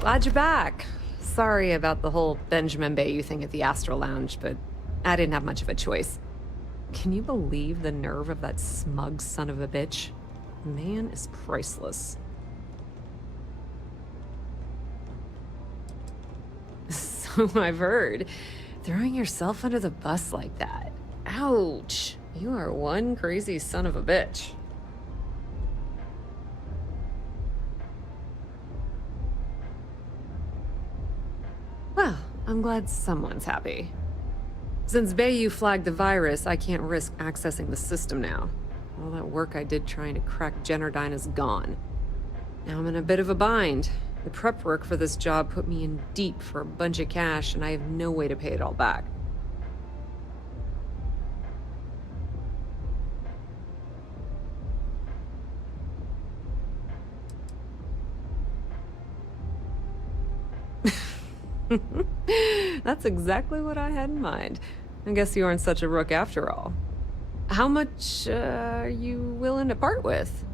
Glad you're back. Sorry about the whole Benjamin Bayou thing at the Astral Lounge, but I didn't have much of a choice. Can you believe the nerve of that smug son of a bitch? Man is priceless. So I've heard. Throwing yourself under the bus like that. Ouch. You are one crazy son of a bitch. Well, I'm glad someone's happy. Since Bayou flagged the virus, I can't risk accessing the system now. All that work I did trying to crack Jennerdyne is gone. Now I'm in a bit of a bind. The prep work for this job put me in deep for a bunch of cash, and I have no way to pay it all back. That's exactly what I had in mind. I guess you aren't such a rook after all. How much are you willing to part with?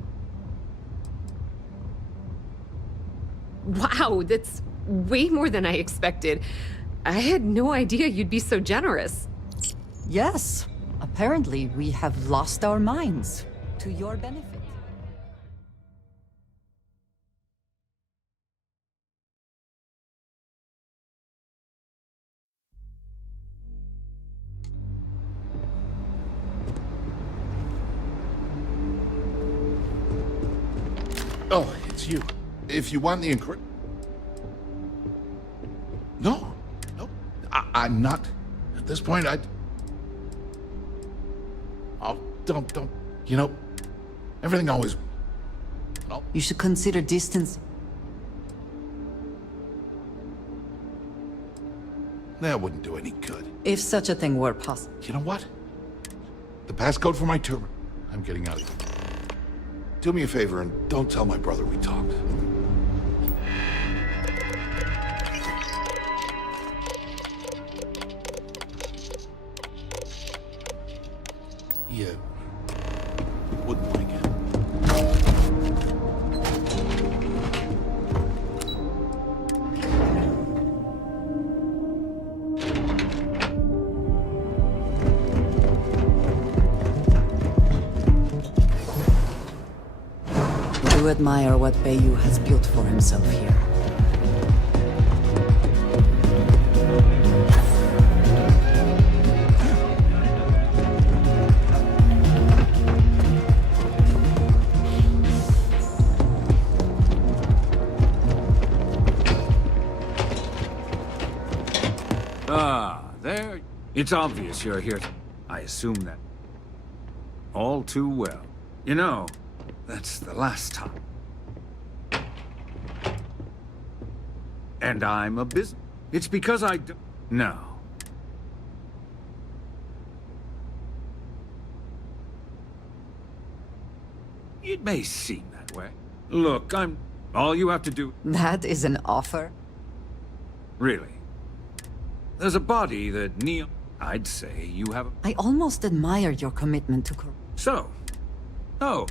Wow, that's way more than I expected. I had no idea you'd be so generous. Yes, apparently we have lost our minds to your benefit. Oh, it's you. If you want the No, I'm not. At this point, Oh, don't. You know, everything always... No. You should consider distance. That wouldn't do any good. If such a thing were possible. You know what? The passcode for my turban. I'm getting out of here. Do me a favor and don't tell my brother we talked. Yeah. Wouldn't like it. I do admire what Bayou has built for himself here. There. It's obvious you're here. I assume that. All too well. You know, that's the last time. And I'm a business. It's because I do. No. It may seem that way. Look, all you have to do... That is an offer? Really? There's a body that Neil... I'd say you have... I almost admire your commitment to... So? Oh.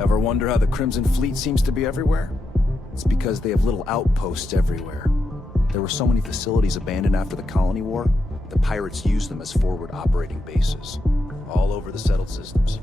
Ever wonder how the Crimson Fleet seems to be everywhere? It's because they have little outposts everywhere. There were so many facilities abandoned after the Colony War, the pirates used them as forward operating bases, all over the settled systems.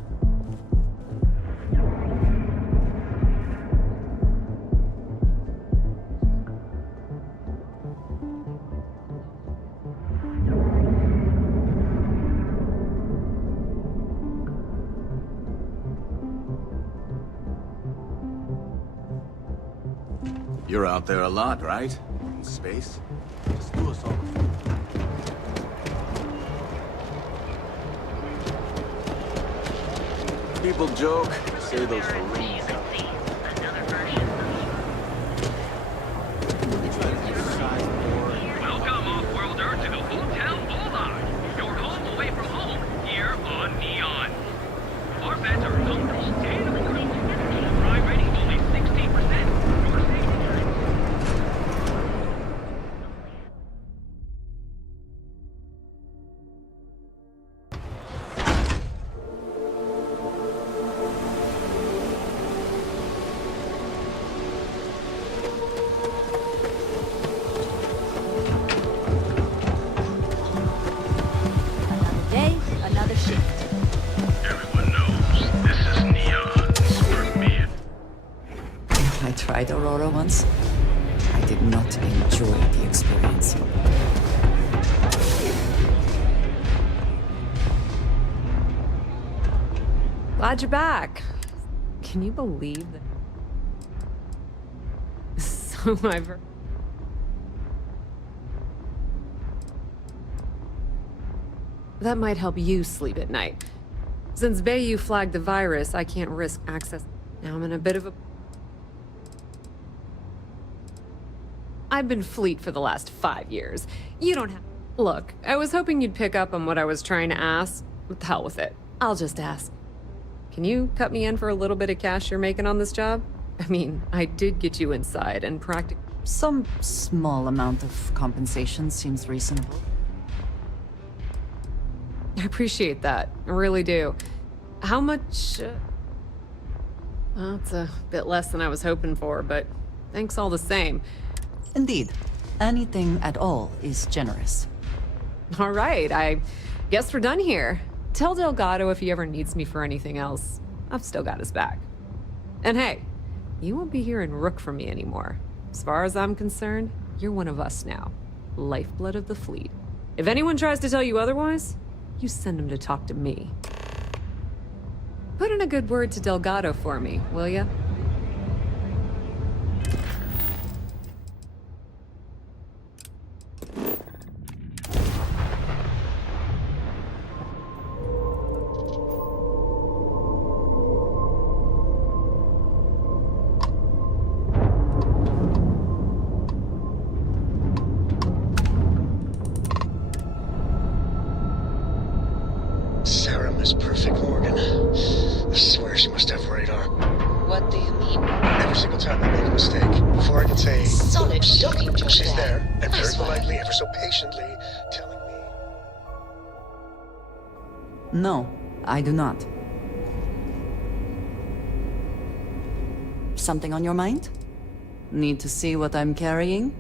You're out there a lot, right? In space? Just do us all. People joke, say those for rings. Welcome, off-worlder, to the Hotel Bulldog. Your home away from home, here on Neon. Our beds are comfortable, state-of-the-art. Crime rating only 16%. Tried Aurora once. I did not enjoy the experience. Glad you're back. Can you believe that? So that might help you sleep at night. Since Bayou flagged the virus, I can't risk access. Now I'm in a bit of a... I've been Fleet for the last 5 years. You don't have... Look, I was hoping you'd pick up on what I was trying to ask. What the hell with it? I'll just ask. Can you cut me in for a little bit of cash you're making on this job? I mean, I did get you inside and Some small amount of compensation seems reasonable. I appreciate that. I really do. How much... Well, it's a bit less than I was hoping for, but thanks all the same. Indeed. Anything at all is generous. All right, I guess we're done here. Tell Delgado if he ever needs me for anything else. I've still got his back. And hey, you won't be hearing Rook from me anymore. As far as I'm concerned, you're one of us now. Lifeblood of the Fleet. If anyone tries to tell you otherwise, you send them to talk to me. Put in a good word to Delgado for me, will ya? Sarah is perfect, Morgan. I swear she must have radar. What do you She's there, and very politely, ever so patiently, telling me... No, I do not. Something on your mind? Need to see what I'm carrying?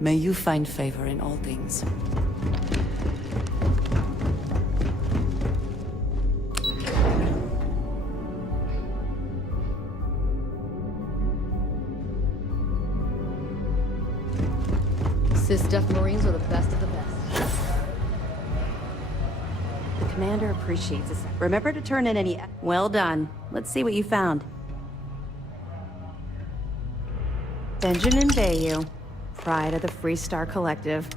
May you find favor in all things. Cis-Def Marines are the best of the best. The commander appreciates this. Remember to turn in any... Well done. Let's see what you found. Benjamin Bayou, pride of the Free Star Collective.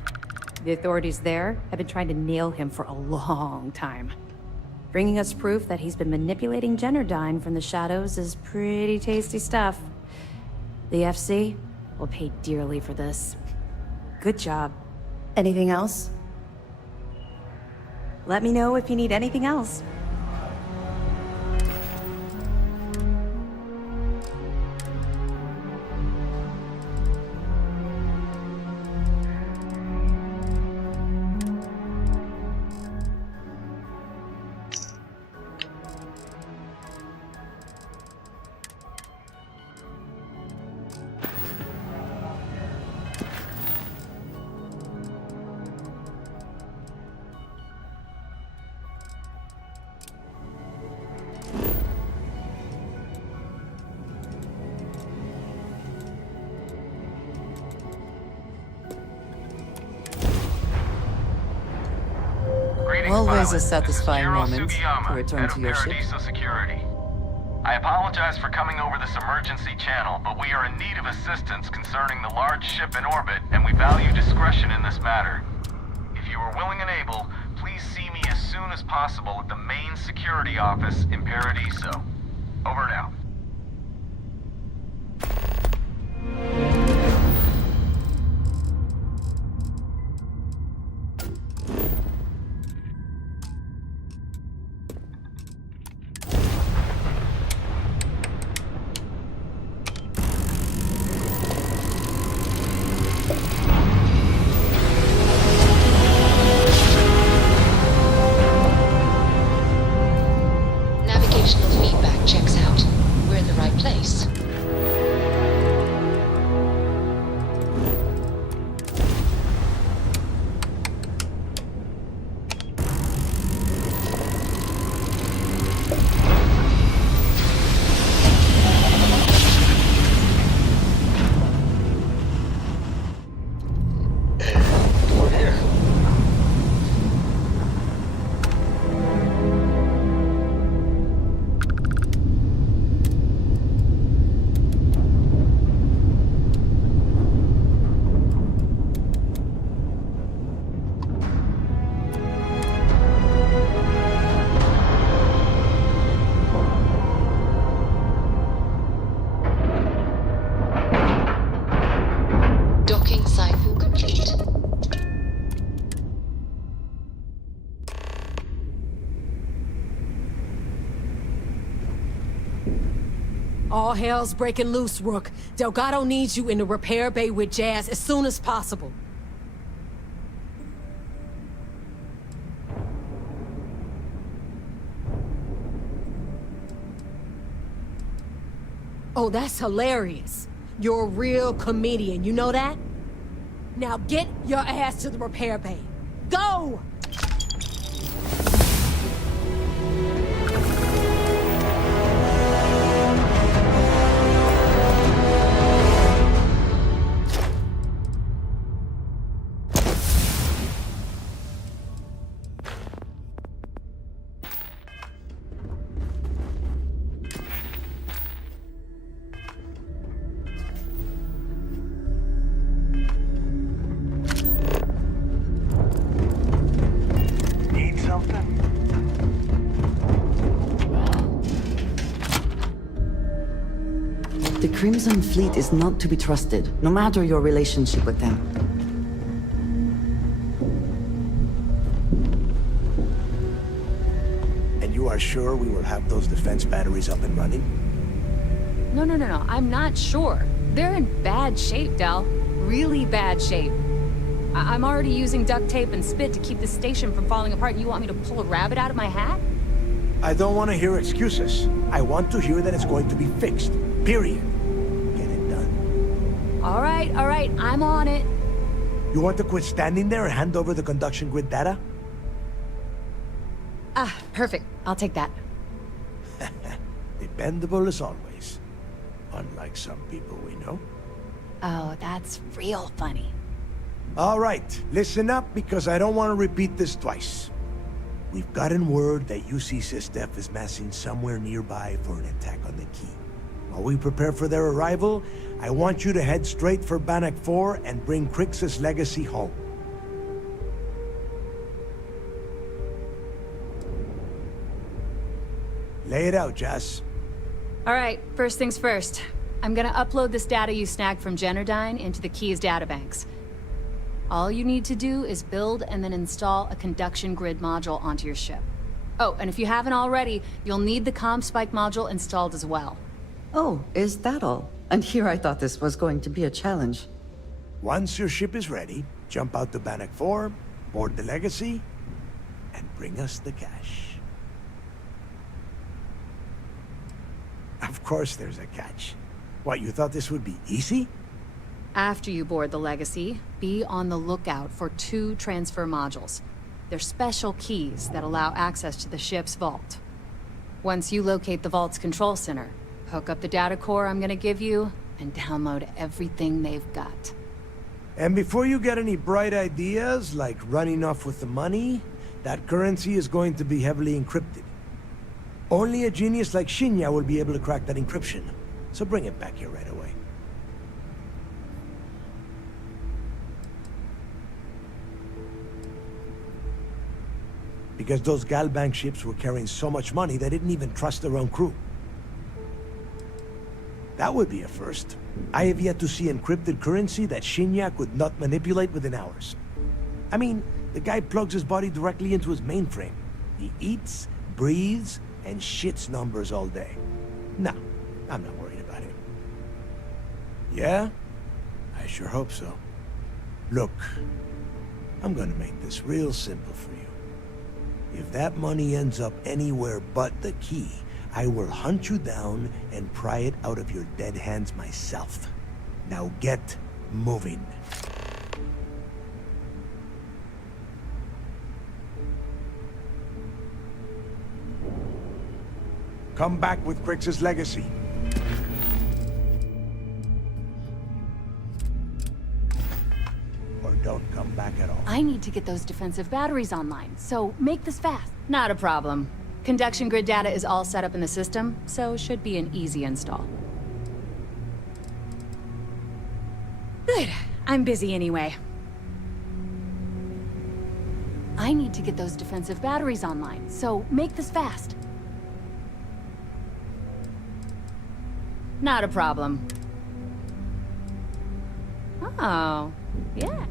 The authorities there have been trying to nail him for a long time. Bringing us proof that he's been manipulating Generdyne from the shadows is pretty tasty stuff. The FC will pay dearly for this. Good job. Anything else? Let me know if you need anything else. Always a satisfying moment to return to your ship. Security. I apologize for coming over this emergency channel, but we are in need of assistance concerning the large ship in orbit, and we value discretion in this matter. If you are willing and able, please see me as soon as possible at the main security office in Paradiso. Over and out. All hell's breaking loose, Rook. Delgado needs you in the repair bay with Jazz as soon as possible. Oh, that's hilarious. You're a real comedian, you know that? Now get your ass to the repair bay. Go! The Crimson Fleet is not to be trusted, no matter your relationship with them. And you are sure we will have those defense batteries up and running? No. I'm not sure. They're in bad shape, Del. Really bad shape. I'm already using duct tape and spit to keep the station from falling apart, and you want me to pull a rabbit out of my hat? I don't want to hear excuses. I want to hear that it's going to be fixed. Period. Get it done. All right. I'm on it. You want to quit standing there and hand over the conduction grid data? Ah, perfect. I'll take that. Dependable as always. Unlike some people we know. Oh, that's real funny. All right, listen up because I don't want to repeat this twice. We've gotten word that UC SysDef is massing somewhere nearby for an attack on the key. While we prepare for their arrival, I want you to head straight for Bannock 4 and bring Crixus' legacy home. Lay it out, Jess. All right, first things first. I'm gonna upload this data you snagged from Generdyne into the Key's databanks. All you need to do is build and then install a conduction grid module onto your ship. Oh, and if you haven't already, you'll need the CommSpike module installed as well. Oh, is that all? And here I thought this was going to be a challenge. Once your ship is ready, jump out to Bannock 4, board the Legacy, and bring us the cash. Of course there's a catch. What, you thought this would be easy? After you board the Legacy, be on the lookout for 2 transfer modules. They're special keys that allow access to the ship's vault. Once you locate the vault's control center, hook up the data core I'm gonna give you, and download everything they've got. And before you get any bright ideas, like running off with the money, that currency is going to be heavily encrypted. Only a genius like Shinya will be able to crack that encryption, so bring it back here right away. Because those Galbank ships were carrying so much money they didn't even trust their own crew. That would be a first. I have yet to see encrypted currency that Shinya could not manipulate within hours. I mean, the guy plugs his body directly into his mainframe. He eats, breathes, and shits numbers all day. No, I'm not worried about him. Yeah? I sure hope so. Look, I'm gonna make this real simple for you. If that money ends up anywhere but the key, I will hunt you down and pry it out of your dead hands myself. Now get moving. Come back with Crixus' legacy. Or don't come back at all. I need to get those defensive batteries online, so make this fast. Not a problem. Conduction grid data is all set up in the system, so should be an easy install. Good. I'm busy anyway. I need to get those defensive batteries online, so make this fast. Not a problem. Oh, yeah.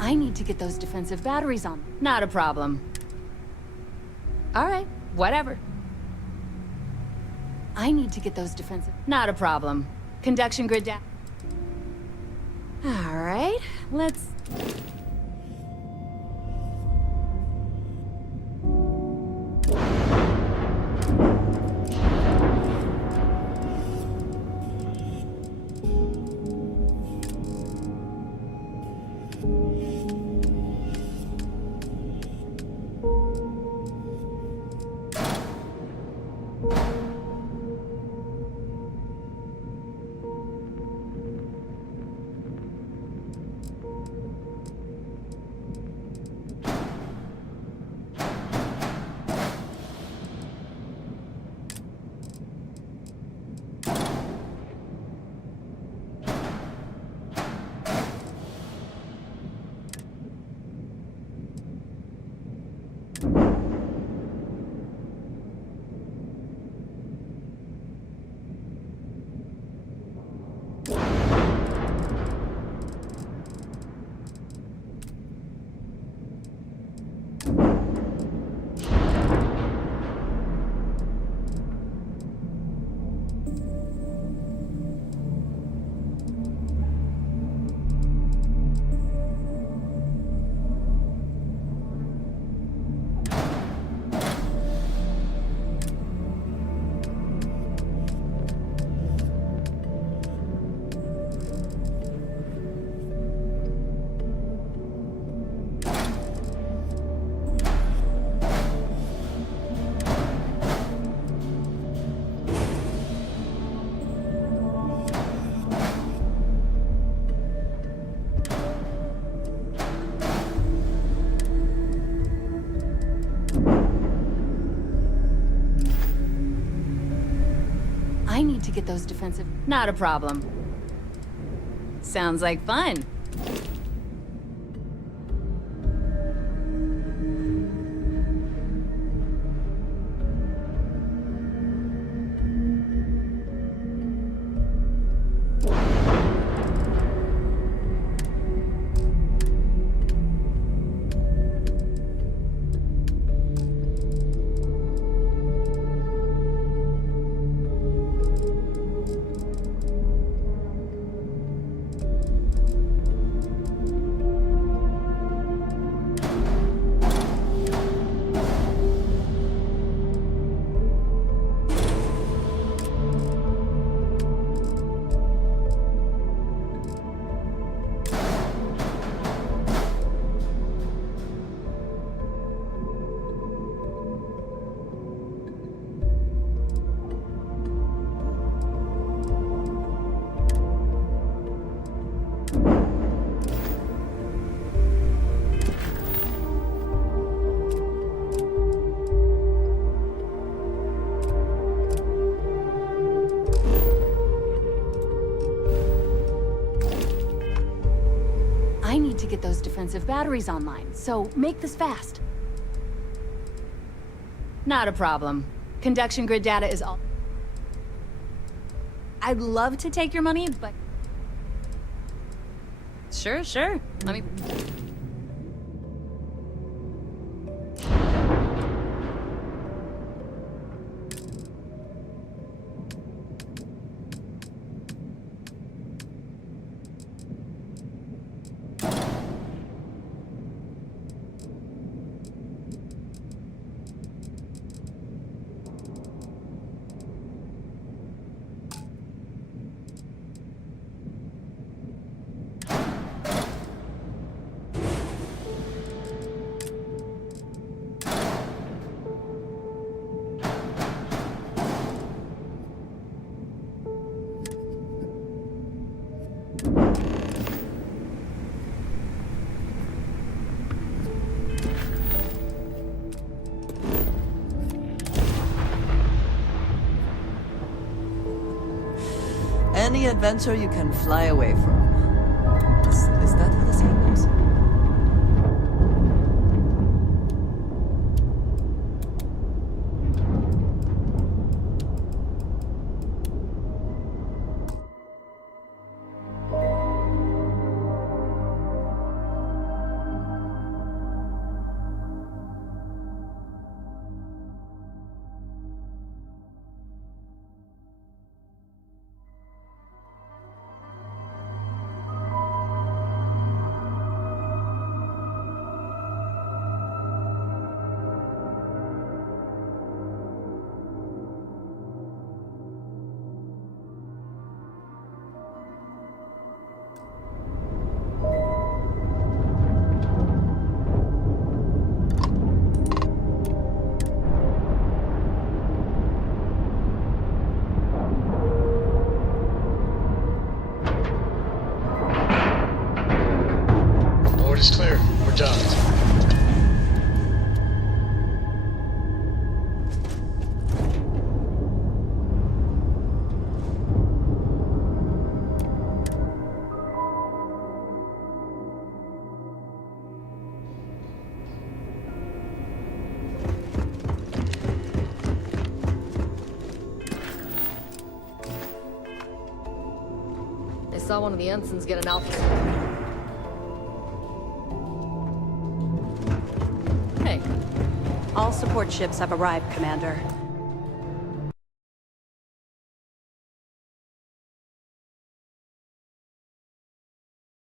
I need to get those defensive batteries on. Not a problem. All right, whatever. I need to get those defensive... Not a problem. Conduction grid down. All right, let's... I need to get those defensive... Not a problem. Sounds like fun. To get those defensive batteries online, so make this fast. Not a problem. Conduction grid data is all... I'd love to take your money, but... Sure. Let me... only adventure you can fly away from. Is that how the saying goes? Is clear. We're docked. I saw one of the ensigns get an alpha. All support ships have arrived, Commander.